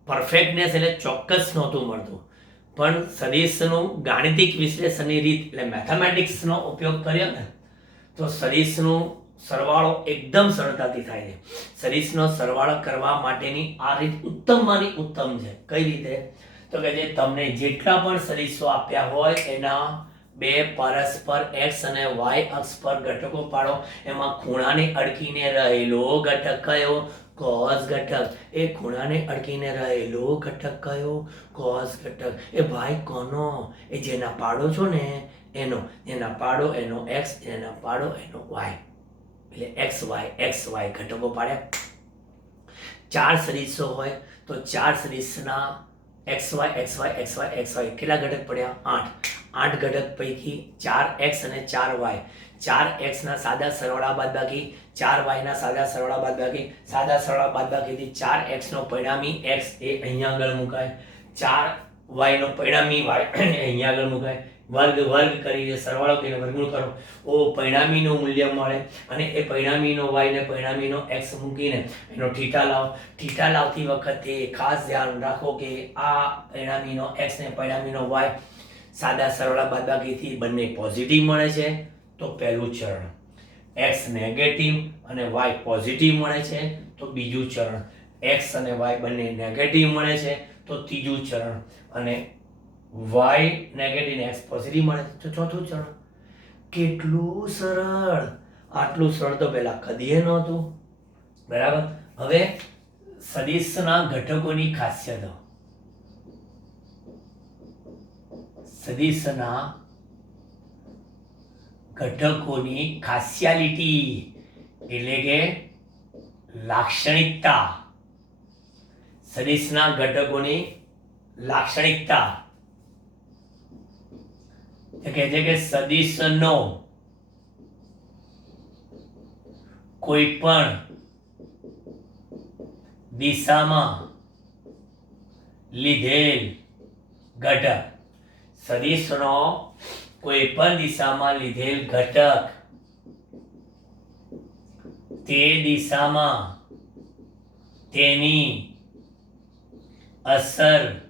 પરફેક્ટનેસ એટલે ચોક્કસ નહોતું મળતું. પણ સદિશનું ગાણિતિક વિશ્લેષણની રીત એટલે મેથેમેટિક્સનો ઉપયોગ કર્યો ને તો સદિશનું સરવાળો એકદમ સરળતાથી થાય છે. સદિશનો સરવાળો કરવા માટેની આ રીત ઉત્તમમાંની ઉત્તમ છે. કઈ રીતે? તો કે જે તમને જેટલા પણ સદિશો આપ્યા હોય એના બે પરસ્પર x અને y અક્ષ પર ઘટકો પાડો. એમાં ખૂણાને અડકીને રહેલો ઘટક કયો? cos ઘટક. એ ખૂણાને અડકીને રહેલો ઘટક કયો? cos ઘટક. એ ભાઈ કોનો? એ જેના પાડો છો ને એનો, એના પાડો એનો એક્સ, એના પાડો એનો વાય, એટલે એક્સ વાય ઘટકો પાડ્યા. 4 સદીશો હોય તો 4 સદીશના એક્સ વાય કેટલા ઘટક પડ્યા? 8 ઘટક પૈકી 4x અને 4y, 4x ના સાદા સરવાળા બાદબાકી, 4y ના સાદા સરવાળા બાદબાકી, સાદા સરવાળા બાદબાકીથી 4x નો પરિણામી x એ અહીંયા આગળ મુકાય, 4y નો પરિણામી y અહીંયા આગળ મુકાય, વર્ગ કરીને સરવાળો કરીને વર્ગમૂળ કરો, પરિણામીનું મૂલ્ય મળે, અને એ પરિણામીનો y ને પરિણામીનો x મૂકીને એનો થીટા લાવો. થીટા લાવતી વખતે ખાસ ધ્યાન રાખો કે આ પરિણામીનો x ને પરિણામીનો y સાદા સરવાળા બાદબાકીથી બંને પોઝિટિવ મળે છે તો પહેલું ચરણ, x નેગેટિવ અને y પોઝિટિવ મળે છે તો બીજું ચરણ, x અને y બંને નેગેટિવ મળે છે તો ત્રીજું ચરણ, અને y નેગેટિવ ને x પોઝિટિવ મળે તો ચોથું ચરણ. કેટલું સરળ! આટલું સરળ તો પહેલા કદીએ નહોતું. બરાબર. હવે સદિશના ઘટકોની ખાસિયતો. સદિશના ઘટકોની ખાસિયાલિટી એટલે કે લાક્ષણિકતા. સદિશના ઘટકોની લાક્ષણિકતા કહે છે કે સદિશનો કોઈ પણ દિશામાં લીધેલ ઘટક, સદિશનો કોઈ પણ દિશામાં લીધેલ ઘટક તે દિશામાં તેની અસરકારકતા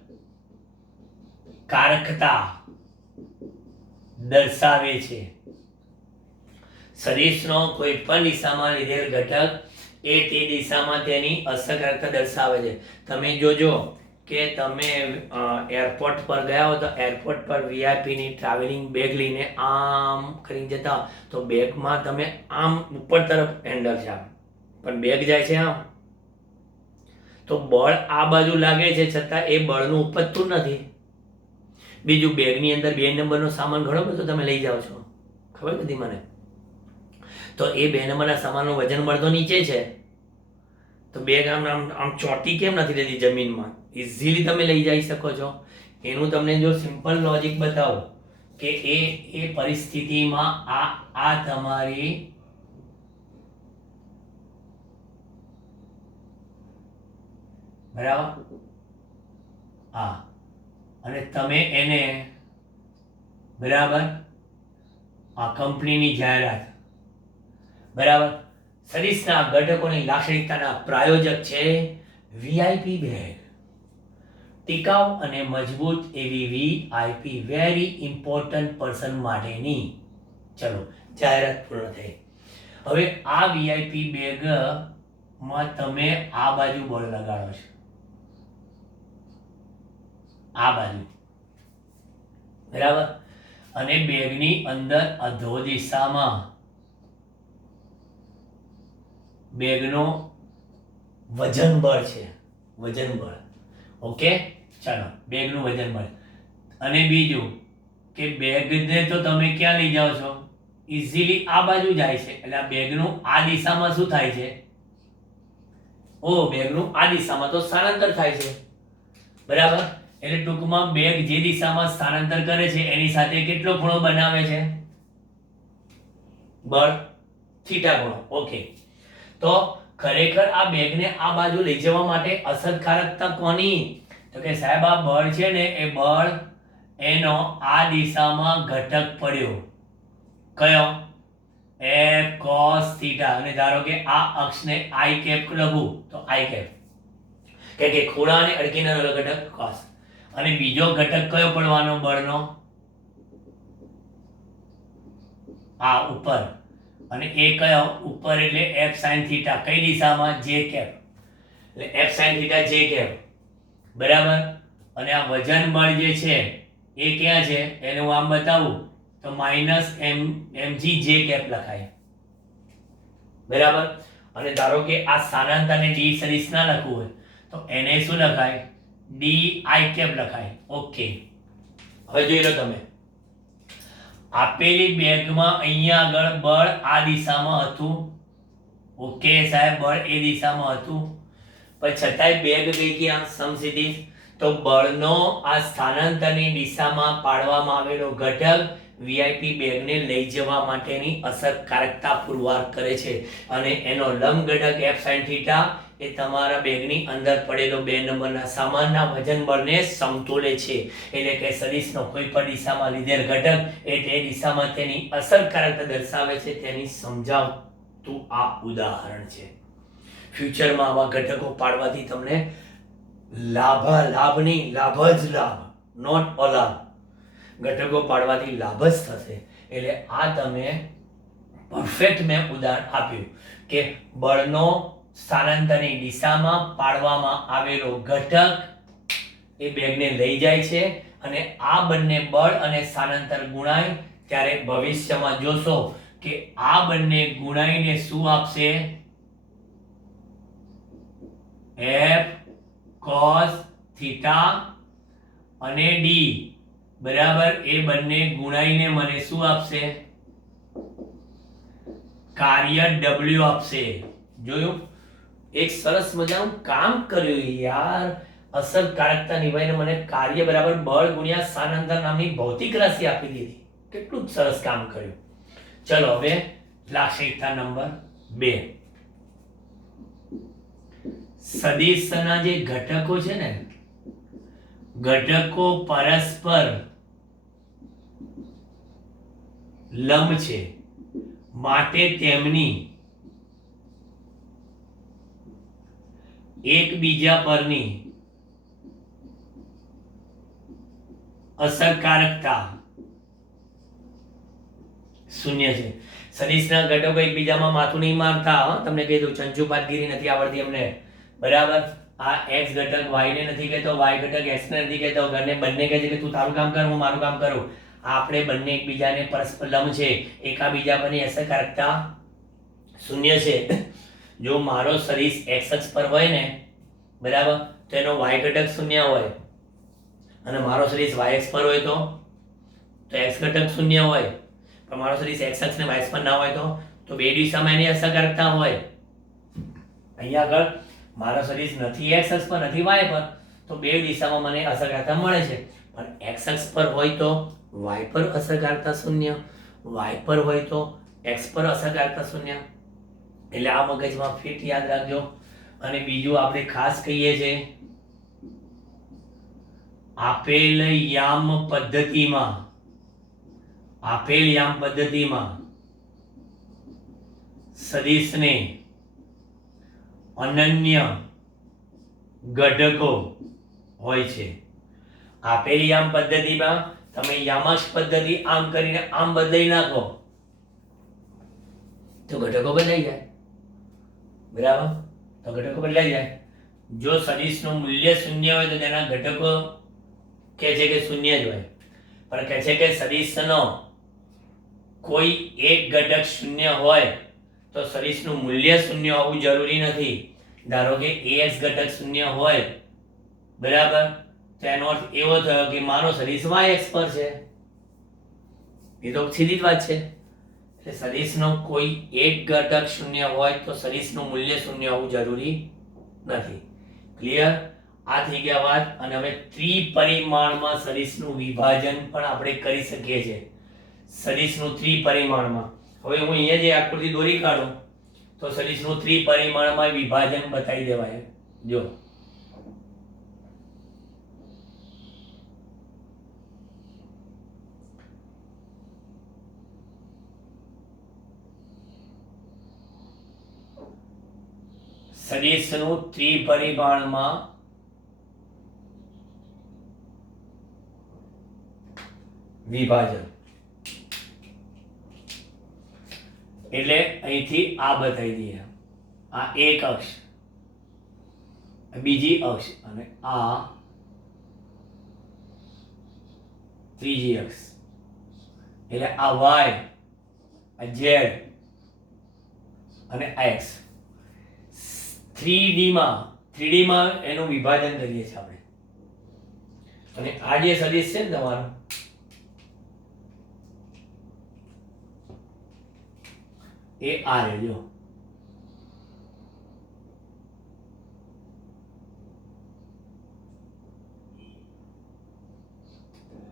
દર્શાવે છે. સદિશનો કોઈ પણ દિશામાં લીધેલ ઘટક એ તે દિશામાં તેની અસરકારકતા દર્શાવે છે. તમે જોજો કે તમે એરપોર્ટ પર ગયા હો તો એરપોર્ટ પર વીઆઈપી ની ટ્રાવેલિંગ બેગ લઈને આમ કરીને જતા તો બેગમાં તમે આમ ઉપર તરફ હેન્ડલ છે આમ, પણ બેગ જાય છે આમ, તો બળ આ બાજુ લાગે છે છતાં એ બળનું ઉપજતું નથી. બીજું, બેગની અંદર 2 નંબરનો સામાન ઘણો બધો તમે લઈ જાઓ છો, ખબર નથી મને, તો એ 2 નંબરના સામાનનું વજન બળ તો નીચે છે, તો બેગ આમ ચોંટી કેમ નથી રહેતી જમીનમાં? ઇઝીલી તમે લઈ જઈ શકો છો. એનું તમને જો સિમ્પલ લોજિક બતાવો કે એ પરિસ્થિતિમાં આ તમારી બરાબર, અને તમે એને બરાબર આ કંપનીની જાહેરાત બરાબર. સદિશના ઘટકોની લાક્ષણિકતાના પ્રાયોજક છે વીઆઈપી બેગ. ટિકાઉ અને મજબૂત એવી વીઆઈપી વેરી ઇમ્પોર્ટન્ટ પર્સન માટેની. ચલો, જાહેરાત પૂર્ણ થઈ. હવે આ વીઆઈપી બેગમાં તમે આ બાજુ બળ લગાડો છો, આ બાજુ બરાબર, અને બેગની અંદર અધો દિશામાં બેગનો વજન બળ છે, વજન બળ. ઓકે, ચાલો, બેગનું વજન બળ. અને બીજું કે બેગને તો તમે ક્યાં લઈ જાઓ છો? ઇઝીલી આ બાજુ જાય છે, એટલે આ બેગનું આ દિશામાં શું થાય છે? બેગનું આ દિશામાં તો સ્થાનાંતર થાય છે, બરાબર. એટલે ટૂંકમાં બેગ જે દિશામાં સ્થાનાંતર કરે છે એની સાથે કેટલો ખૂણો બનાવે છે? બળ થીટા ખૂણો. ઓકે, તો ખરેખર આ બેગને આ બાજુ લઈ જવા માટે અસરકારકતા કોની? તો કે સાહેબ આ બળ છે ને એ બળ એનો આ દિશામાં ઘટક પડ્યો. કયો? F cos theta. અને ધારો કે આ અક્ષને i કેપ લખું તો i કેપ, કે ખૂણા અને અડકીનો ઘટક cos. અને બીજો ઘટક કયો પડવાનો બળનો? આ ઉપર. અને એ કયો? ઉપર એટલે f sin થીટા. કઈ દિશામાં? j cap. એટલે f sin theta j cap, બરાબર. અને આ વજન બળ જે છે એ ક્યાં છે એને હું આમ બતાવું તો -mg j કેપ લખાય, બરાબર. અને ધારો કે આ સ્થાનાંતરને d સદિશ ના લખવું હોય તો એને શું લખાય? di કેપ લખાય. ઓકે, હવે જોઈ લો તમે આપેલી બેગમાં અહીંયા આગળ બળ આ દિશામાં હતું. ઓકે સાહેબ, બળ એ દિશામાં હતું, પણ છતાંય બેગ ગઈ ક્યાં? સમસીધી. તો બળનો આ સ્થાનાંતરની દિશામાં પાડવામાં આવેલો ઘટક વીઆઈપી બેગને લઈ જવા માટેની અસરકારકતા પુરવાર કરે છે અને એનો લંબ ઘટક એફ સાઇન થીટા એ તમારા બેગની અંદર પડેલો 2 નંબરના સામાનના વજન બળને સમતોલે છે. એટલે કે સદિશનો કોઈ પણ દિશામાં લીધેલ ઘટક એ તે દિશામાં તેની અસરકારકતા દર્શાવે છે, તેની સમજાવતું આ ઉદાહરણ છે. ફ્યુચરમાં આવા ઘટકો પાડવાથી તમને લાભ નહીં, લાભ જ લાભ, નોટ અલાભ. ઘટકો પાડવાથી લાભ જ થશે. એટલે આ તમે પરફેક્ટ મેં ઉદાહરણ આપ્યું કે બળનો સ્થાનાંતરની દિશામાં પાડવામાં આવેલો ઘટક એ બેગને લઈ જાય છે અને આ બંને બળ અને સ્થાનાંતર ગુણાય ત્યારે ભવિષ્યમાં જોશો કે આ બંને ગુણાઈને શું આપશે? F cos થીટા અને d બરાબર એ બંને ગુણાઈને મને શું આપશે? કાર્ય W આપશે. જોયું? એક સરસ મજાનું કામ કર્યું યાર. અસરકારકતા નિભાઈને મને કાર્ય બરાબર બળ ગુણ્યા સ્થાનાંતર નામની ભૌતિક રાશિ આપી દીધી. કેટલું સરસ કામ કર્યું. ચલો હવે લાક્ષણિકતા નંબર 2. સદિશના જે ઘટકો છે ને, ઘટકો પરસ્પર લંબ છે, માટે તેમની એકબીજા પરની અસરકારકતા શૂન્ય છે. સદિશના ઘટકો એકબીજામાં માથું નહીં મારતા. તમને કહી દઉં, ચંચુપાતગીરી નથી આવડતી અમને, બરાબર? આ x ઘટક y ને નથી કહેતો, y ઘટક x ને નથી કહેતો. બંને કહે છે કે તું તારું કામ કર, હું મારું કામ કરું. આપણે બંને એકબીજાને પરસ્પર લંબ છે, એકાબીજા પરની અસરકારકતા શૂન્ય છે. જો મારો સદિશ x અક્ષ પર હોય ને, બરાબર, તો એનો y ઘટક શૂન્ય હોય અને મારો સદિશ y અક્ષ પર હોય તો x ઘટક શૂન્ય હોય. પણ મારો સદિશ x અક્ષ ને y અક્ષ પર ના હોય તો બે દિશામાં એની અસરકારકતા હોય. અહીંયા આગળ મારો સદિશ નથી x અક્ષ પર નથી y પર, તો બે દિશામાં મને અસરકારકતા મળે છે. પણ x અક્ષ પર હોય તો y પર અસરકારકતા શૂન્ય, y પર હોય તો x પર અસરકારકતા શૂન્ય. એટલે આ મગજમાં ફિટ યાદ રાખજો. અને બીજું આપણે ખાસ કહીએ છે, આપેલ યામ પદ્ધતિમાં સદિશને અનન્ય ઘટકો હોય છે. આપેલી યામ પદ્ધતિમાં તમે યામાક્ષ પદ્ધતિ આમ કરીને આમ બદલાઈ નાખો તો ઘટકો બદલાઈ જાય, બરાબર? તો ઘટકો બદલાઈ જાય. જો સદિશનું મૂલ્ય શૂન્ય હોય તો તેના ઘટકો કહે છે કે શૂન્ય જ હોય, પણ કહે છે કે સદિશનો કોઈ એક ઘટક શૂન્ય હોય તો સદિશનું મૂલ્ય શૂન્ય હોવું જરૂરી નથી. ધારો કે ax ઘટક શૂન્ય હોય, બરાબર, તો એનો અર્થ એવો થયો કે મારો સદિશ y અક્ષ પર છે. એ તો સીધી જ વાત છે. એટલે સદિશનો કોઈ એક ઘટક શૂન્ય હોય તો સદિશનું મૂલ્ય શૂન્ય હોવું જરૂરી નથી. ક્લિયર? આ થઈ ગયા વાત. અને હવે ત્રિપરિમાણમાં સદિશનું વિભાજન પણ આપણે કરી શકીએ છીએ. સદિશનું ત્રિપરિમાણમાં, હવે હું અહીંયા જે આકૃતિ દોરી કાઢું તો સદિશનું ત્રિપરિમાણમાં વિભાજન બતાવી દેવાય. જો સદિશનું ત્રિપરિમાણમાં વિભાજન એટલે અહીંથી આ બતાવી દઈએ. આ એક અક્ષ, બીજી અક્ષ અને આ ત્રીજી અક્ષ. એટલે આ y, આ z અને આ x. 3D માં એનું વિભાજન કરીએ છીએ આપણે. અને આ જે સદિશ છે ને તમારો, એ આ રહેજો.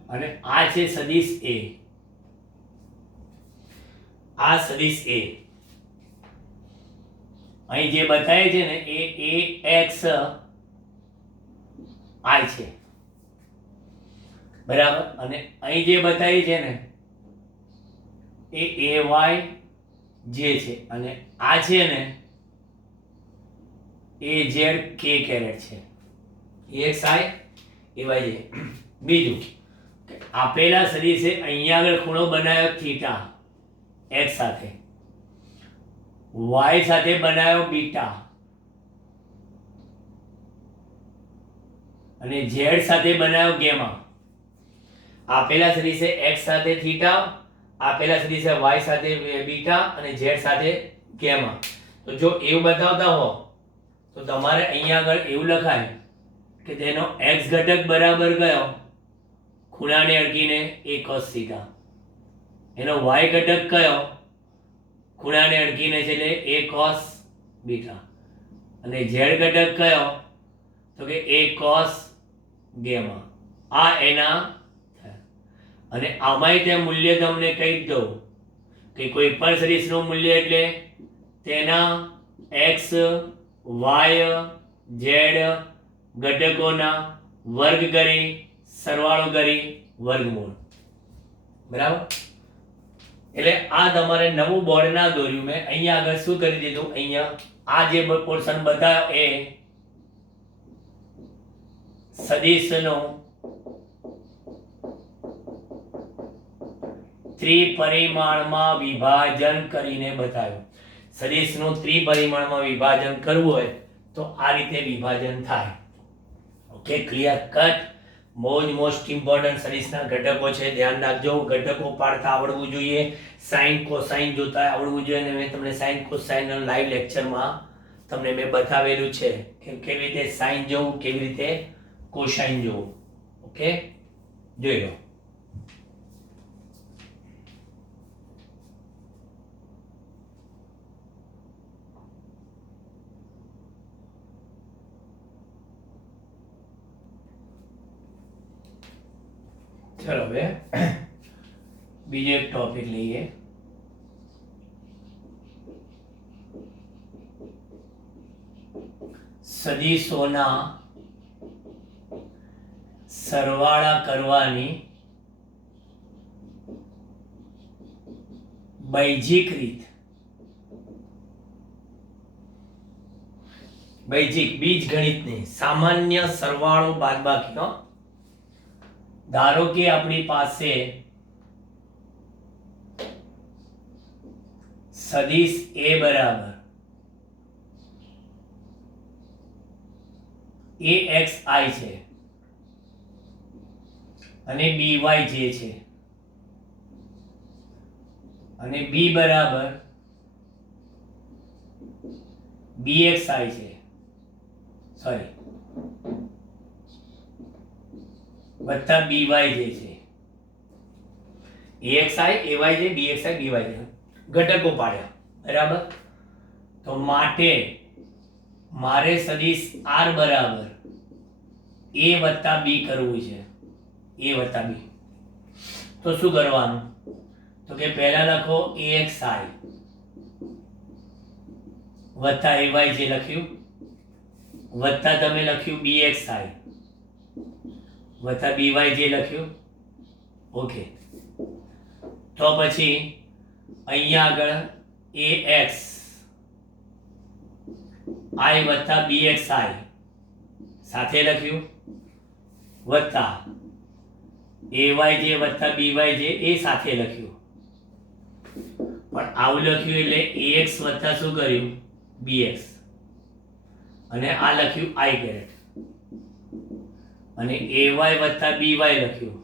અને આ છે સદિશ એ. આ સદિશ એ અહીં જે બતાવે છે ને એ ax i છે, બરાબર. અને અહીં જે બતાવી છે ને એ ay જે છે, અને આ છે ને az k કેરેટ છે. ax i ay જે. બીજું કે આપેલા સદિશે અહીંયા આગળ ખૂણો બનાવ્યો થીટા x સાથે, y સાથે બનાવ્યો બીટા, અને z સાથે બનાવ્યો ગેમા. આપેલા સદિશે x સાથે થીટા, આપેલા સદિશે y સાથે બીટા અને z સાથે ગેમા. તો જો એવું બતાવતા હો તો તમારે અહીંયા આગળ એવું લખાય કે તેનો x ઘટક બરાબર કયો, ખૂણાને અડકીને a cos થીટા. એનો y ઘટક કયો, ખૂણાને અડકીને છે એટલે a cos બીટા. અને z ઘટક કયો તો કે a cos ગેમા. આ એના થયા. અને આમાંય તે મૂલ્ય તમને કહી દઉં કે કોઈ પણ સદિશનું મૂલ્ય એટલે તેના x y z ઘટકોના વર્ગ કરી સરવાળો કરી વર્ગમૂળ. બરાબર. એટલે આ તમારે નવું બોર્ડ ના દોર્યું મેં. અહીંયા આગળ શું કરી દીધું, અહીંયા આ જે પોર્શન બતાવ્યો એ સદિશનો ત્રિપરિમાણમાં વિભાજન કરીને બતાવ્યું. સદિશનું ત્રિપરિમાણમાં વિભાજન કરવું હોય તો આ રીતે વિભાજન થાય. Okay, clear cut. Most important સદિશના ઘટકો છે, ધ્યાન રાખજો. ઘટકો પાડતા આવડવું જોઈએ, સાઇન કોસાઇન જોતા આવડવું જોઈએ. અને મેં તમને સાઇન કોસાઇનના લાઈવ લેક્ચરમાં તમને મેં બતાવેલું છે કે કેવી રીતે સાઇન જોવું, કેવી રીતે કોસાઇન જોવું. ઓકે, જોઈ લો. ચલો હવે બીજો એક ટોપિક લઈએ. સદિશોના સરવાળા કરવાની બૈજિક રીત. બૈજિક બીજગણિતની સામાન્ય સરવાળો બાદબાકીનો. ધારો કે આપણી પાસે સદિશ a બરાબર axi છે અને by જે છે, અને b બરાબર bxi છે, સોરી વત્તા by જે છે. axi ay જે bxi by જે ઘટકો પાડ્યા. બરાબર. તો માટે મારે સદિશ r બરાબર a વત્તા b કરવું છે. a વત્તા b. તો શું કરવાનું, તો કે પહેલા લખો axi વત્તા ay જે લખ્યું, વત્તા તમે લખ્યું bxi વત્તા by જે લખ્યું. ઓકે, તો પછી અહીંયા આગળ ax i વત્તા bxi સાથે લખ્યું, વત્તા ay જે વત્તા by જે એ સાથે લખ્યું. પણ આવું લખ્યું એટલે ax વત્તા શું કર્યું, bx, અને આ લખ્યું i કેરેટ, અને ay વત્તા by લખ્યું,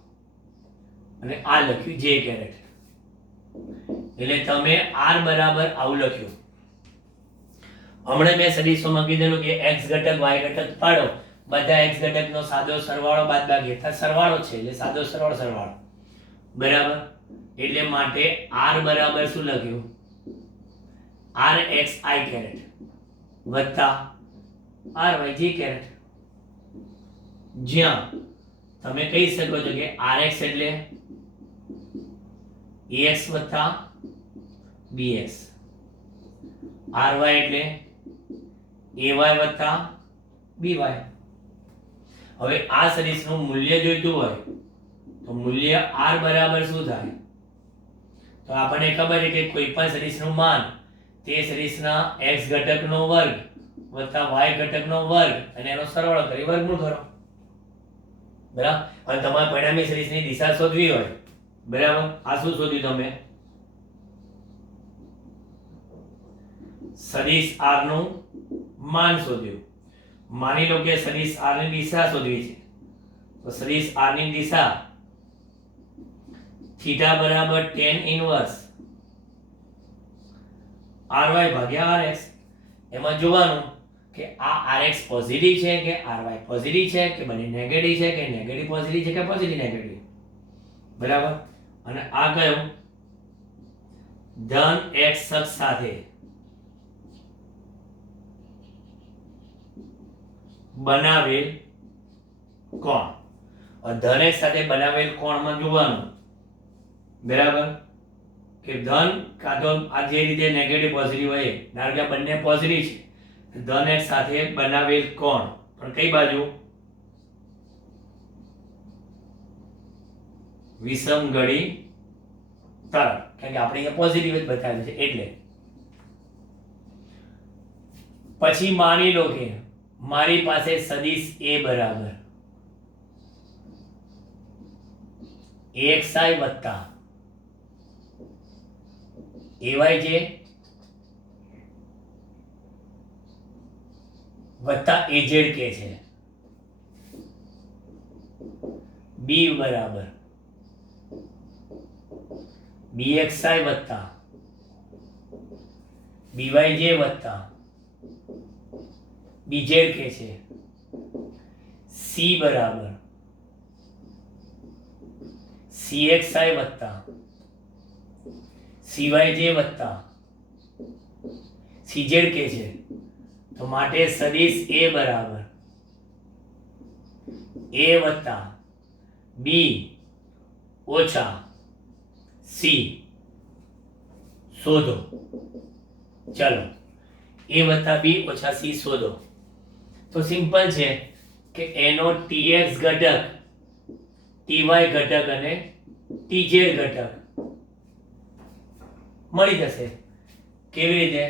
અને આ લખ્યું j કેરેટ. એટલે તમે r બરાબર આવું લખ્યું. હમણાં મેં સદિશોમાં કીધેલું કે x ઘટક y ઘટક પાડો, બધા x ઘટકનો સાદો સરવાળો બાદબાકી થાય. સરવાળો છે એટલે સાદો સરવાળો. બરાબર. એટલે માટે r બરાબર શું લખ્યું, આર એક્સ આઈ કેરેટ વત્તા આર વાય જી કેરેટ, જ્યાં તમે કહી શકો છો કે આર એક્સ એટલે એક્સ વત્તા બીએક્સ, આર વાય એટલે એવાય વત્તા બીવાય. હવે આ સદિશનું મૂલ્ય જોઈતું હોય તો મૂલ્ય r બરાબર શું થાય? તો આપણને ખબર છે કે કોઈ પણ સદિશનું માન તે સદિશના x ઘટકનો વર્ગ વત્તા y ઘટકનો વર્ગ અને એનો સરવાળો કરી વર્ગમૂળ કરો. બરાબર. અને તમારે પરિણામી સદિશની દિશા શોધવી હોય, બરાબર, આ શું શોધ્યું તમે? સદિશ r નું માન શોધ્યું. માની લો કે સદિશ r ની દિશા શોધવી છે, તો સદિશ r ની દિશા થીટા બરાબર tan ઇનવર્સ ry ભાગ્યા rx. એમાં જોવાનું કે આ rx પોઝિટિવ છે કે ry પોઝિટિવ છે કે બંને નેગેટિવ છે કે નેગેટિવ પોઝિટિવ છે કે પોઝિટિવ નેગેટિવ. બરાબર. અને આ કયો? ધન x અક્ષ સાથે બનાવેલ કોણ. ધન x સાથે બનાવેલ કોણમાં જોવાનું, બરાબર, કે ધન કાં તો આ જે રીતે નેગેટિવ પોઝિટિવ હોય, ધારો કે આ બંને પોઝિટિવ છે, ધન x સાથે બનાવેલ કોણ પણ કઈ બાજુ? વિષમગળી તરફ, કારણ કે આપણે અહીંયા પોઝિટિવ જ બતાવ્યું છે એટલે. પછી માની લો કે મારી પાસે સદિશ a બરાબર axi વત્તા ayj વત્તા azk છે. b બરાબર bxi વત્તા byj વત્તા bzk છે. c બરાબર cxi વત્તા cyj વત્તા czk છે. તો માટે સદિશ a બરાબર a વત્તા b ઓછા c શોધો. ચલો, a વત્તા b ઓછા c શોધો. તો સિમ્પલ છે કે એનો tx ઘટક, ty ઘટક અને tz ઘટક મળી જશે. કેવી રીતે?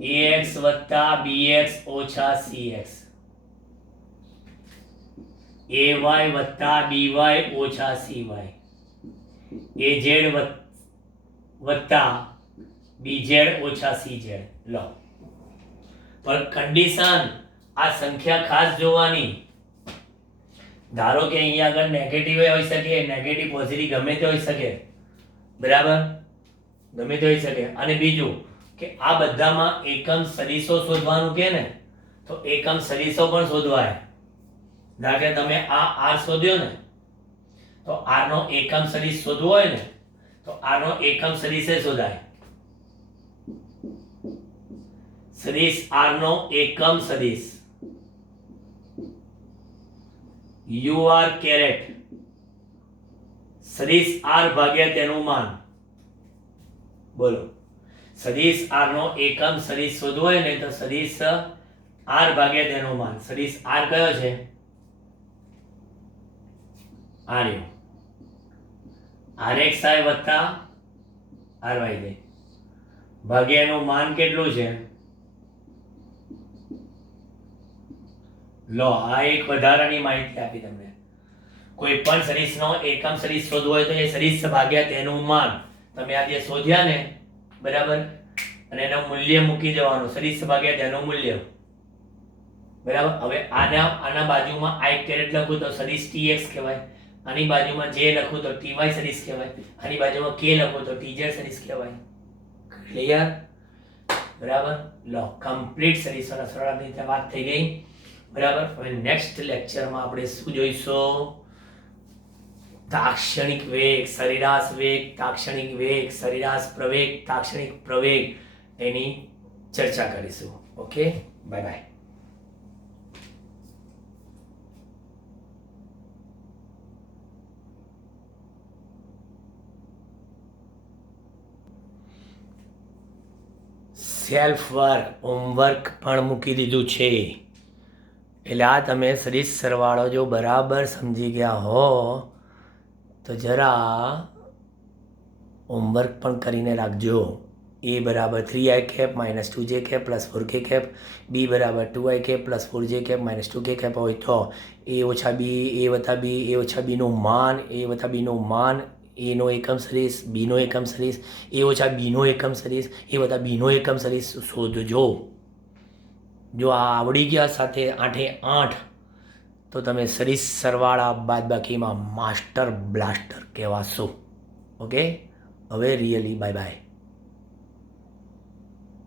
ax વત્તા bx ઓછા cx, ay વત્તા by ઓછા cy, az વત્તા bz ઓછા cz. લો, પણ કન્ડિશન આ સંખ્યા ખાસ જોવાની. ધારો કે અહીંયા આગળ નેગેટિવ હોઈ શકે, નેગેટિવ પોઝિટિવ ગમે તે હોઈ શકે, બરાબર, ગમે તે હોઈ શકે. અને બીજું કે આ બધામાં એકમ સદિશો શોધવાનું કે ને, તો એકમ સદિશો પણ શોધવાય. ધારો કે તમે આ r શોધ્યો ને, તો r નો એકમ સદિશ શોધવો હોય ને, તો r નો એકમ સદિશ શોધાય. સદિશ r નો એકમ સદિશ ur કેરેટ સદિશ r ભાગ્યા તેનું માન. બોલો, સદિશ r નો એકમ સદિશ શોધવો હોય ને, તો સદિશ r ભાગ્યા તેનું માન. સદિશ r કયો છે? આર્યો rxi વત્તા ryj ભાગ્યા એનું માન કેટલું છે? લો, આ એક વધારાની માહિતી આપી તમને. કોઈ પણ સદિશનો એકમ સદિશ શોધવો હોય તો એ સદિશ ભાગ્યા તેનું માન તમે આ જે શોધ્યા ને, બરાબર, અને એનું મૂલ્ય મૂકી દેવાનું. સદિશ ભાગ્યા તેનું મૂલ્ય, બરાબર. હવે આના બાજુમાં i કેરેટ લખું તો સદિશ tx કહેવાય, આની બાજુમાં j લખું તો ty સદિશ કહેવાય, આની બાજુમાં k લખું તો tz સદિશ કહેવાય. ક્લિયર? બરાબર. લો, કમ્પ્લીટ સદિશોના સરળ રીતે વાત થઈ ગઈ. બરાબર. હવે નેક્સ્ટ લેક્ચરમાં આપણે શું જોઈશું? તાક્ષણિક વેગ, સરેરાશ વેગ, તાક્ષણિક વેગ, સરેરાશ પ્રવેગ, તાક્ષણિક પ્રવેગ, એની ચર્ચા કરીશું. Okay, bye bye. Self work homework પણ મૂકી દીધું છે. એટલે આ તમે સદિશ સરવાળો જો બરાબર સમજી ગયા હો તો જરા હોમવર્ક પણ કરીને રાખજો. a બરાબર 3i cap minus 2j cap plus 4k cap, b બરાબર 2i cap plus 4j cap minus 2k cap હોય તો a ઓછા b, a વત્તા b, a ઓછા બીનું માન, a વત્તા બીનું માન, એનો એકમ સદિશ, બીનો એકમ સદિશ, a ઓછા બીનો એકમ સદિશ, a વત્તા બીનો એકમ સદિશ શોધજો. જો આ આવડી ગયા સાથે 8 તો તમે સદિશ સરવાળા બાદબાકીમાં માસ્ટર બ્લાસ્ટર કહેવાશો. ઓકે, હવે રિયલી બાય બાય.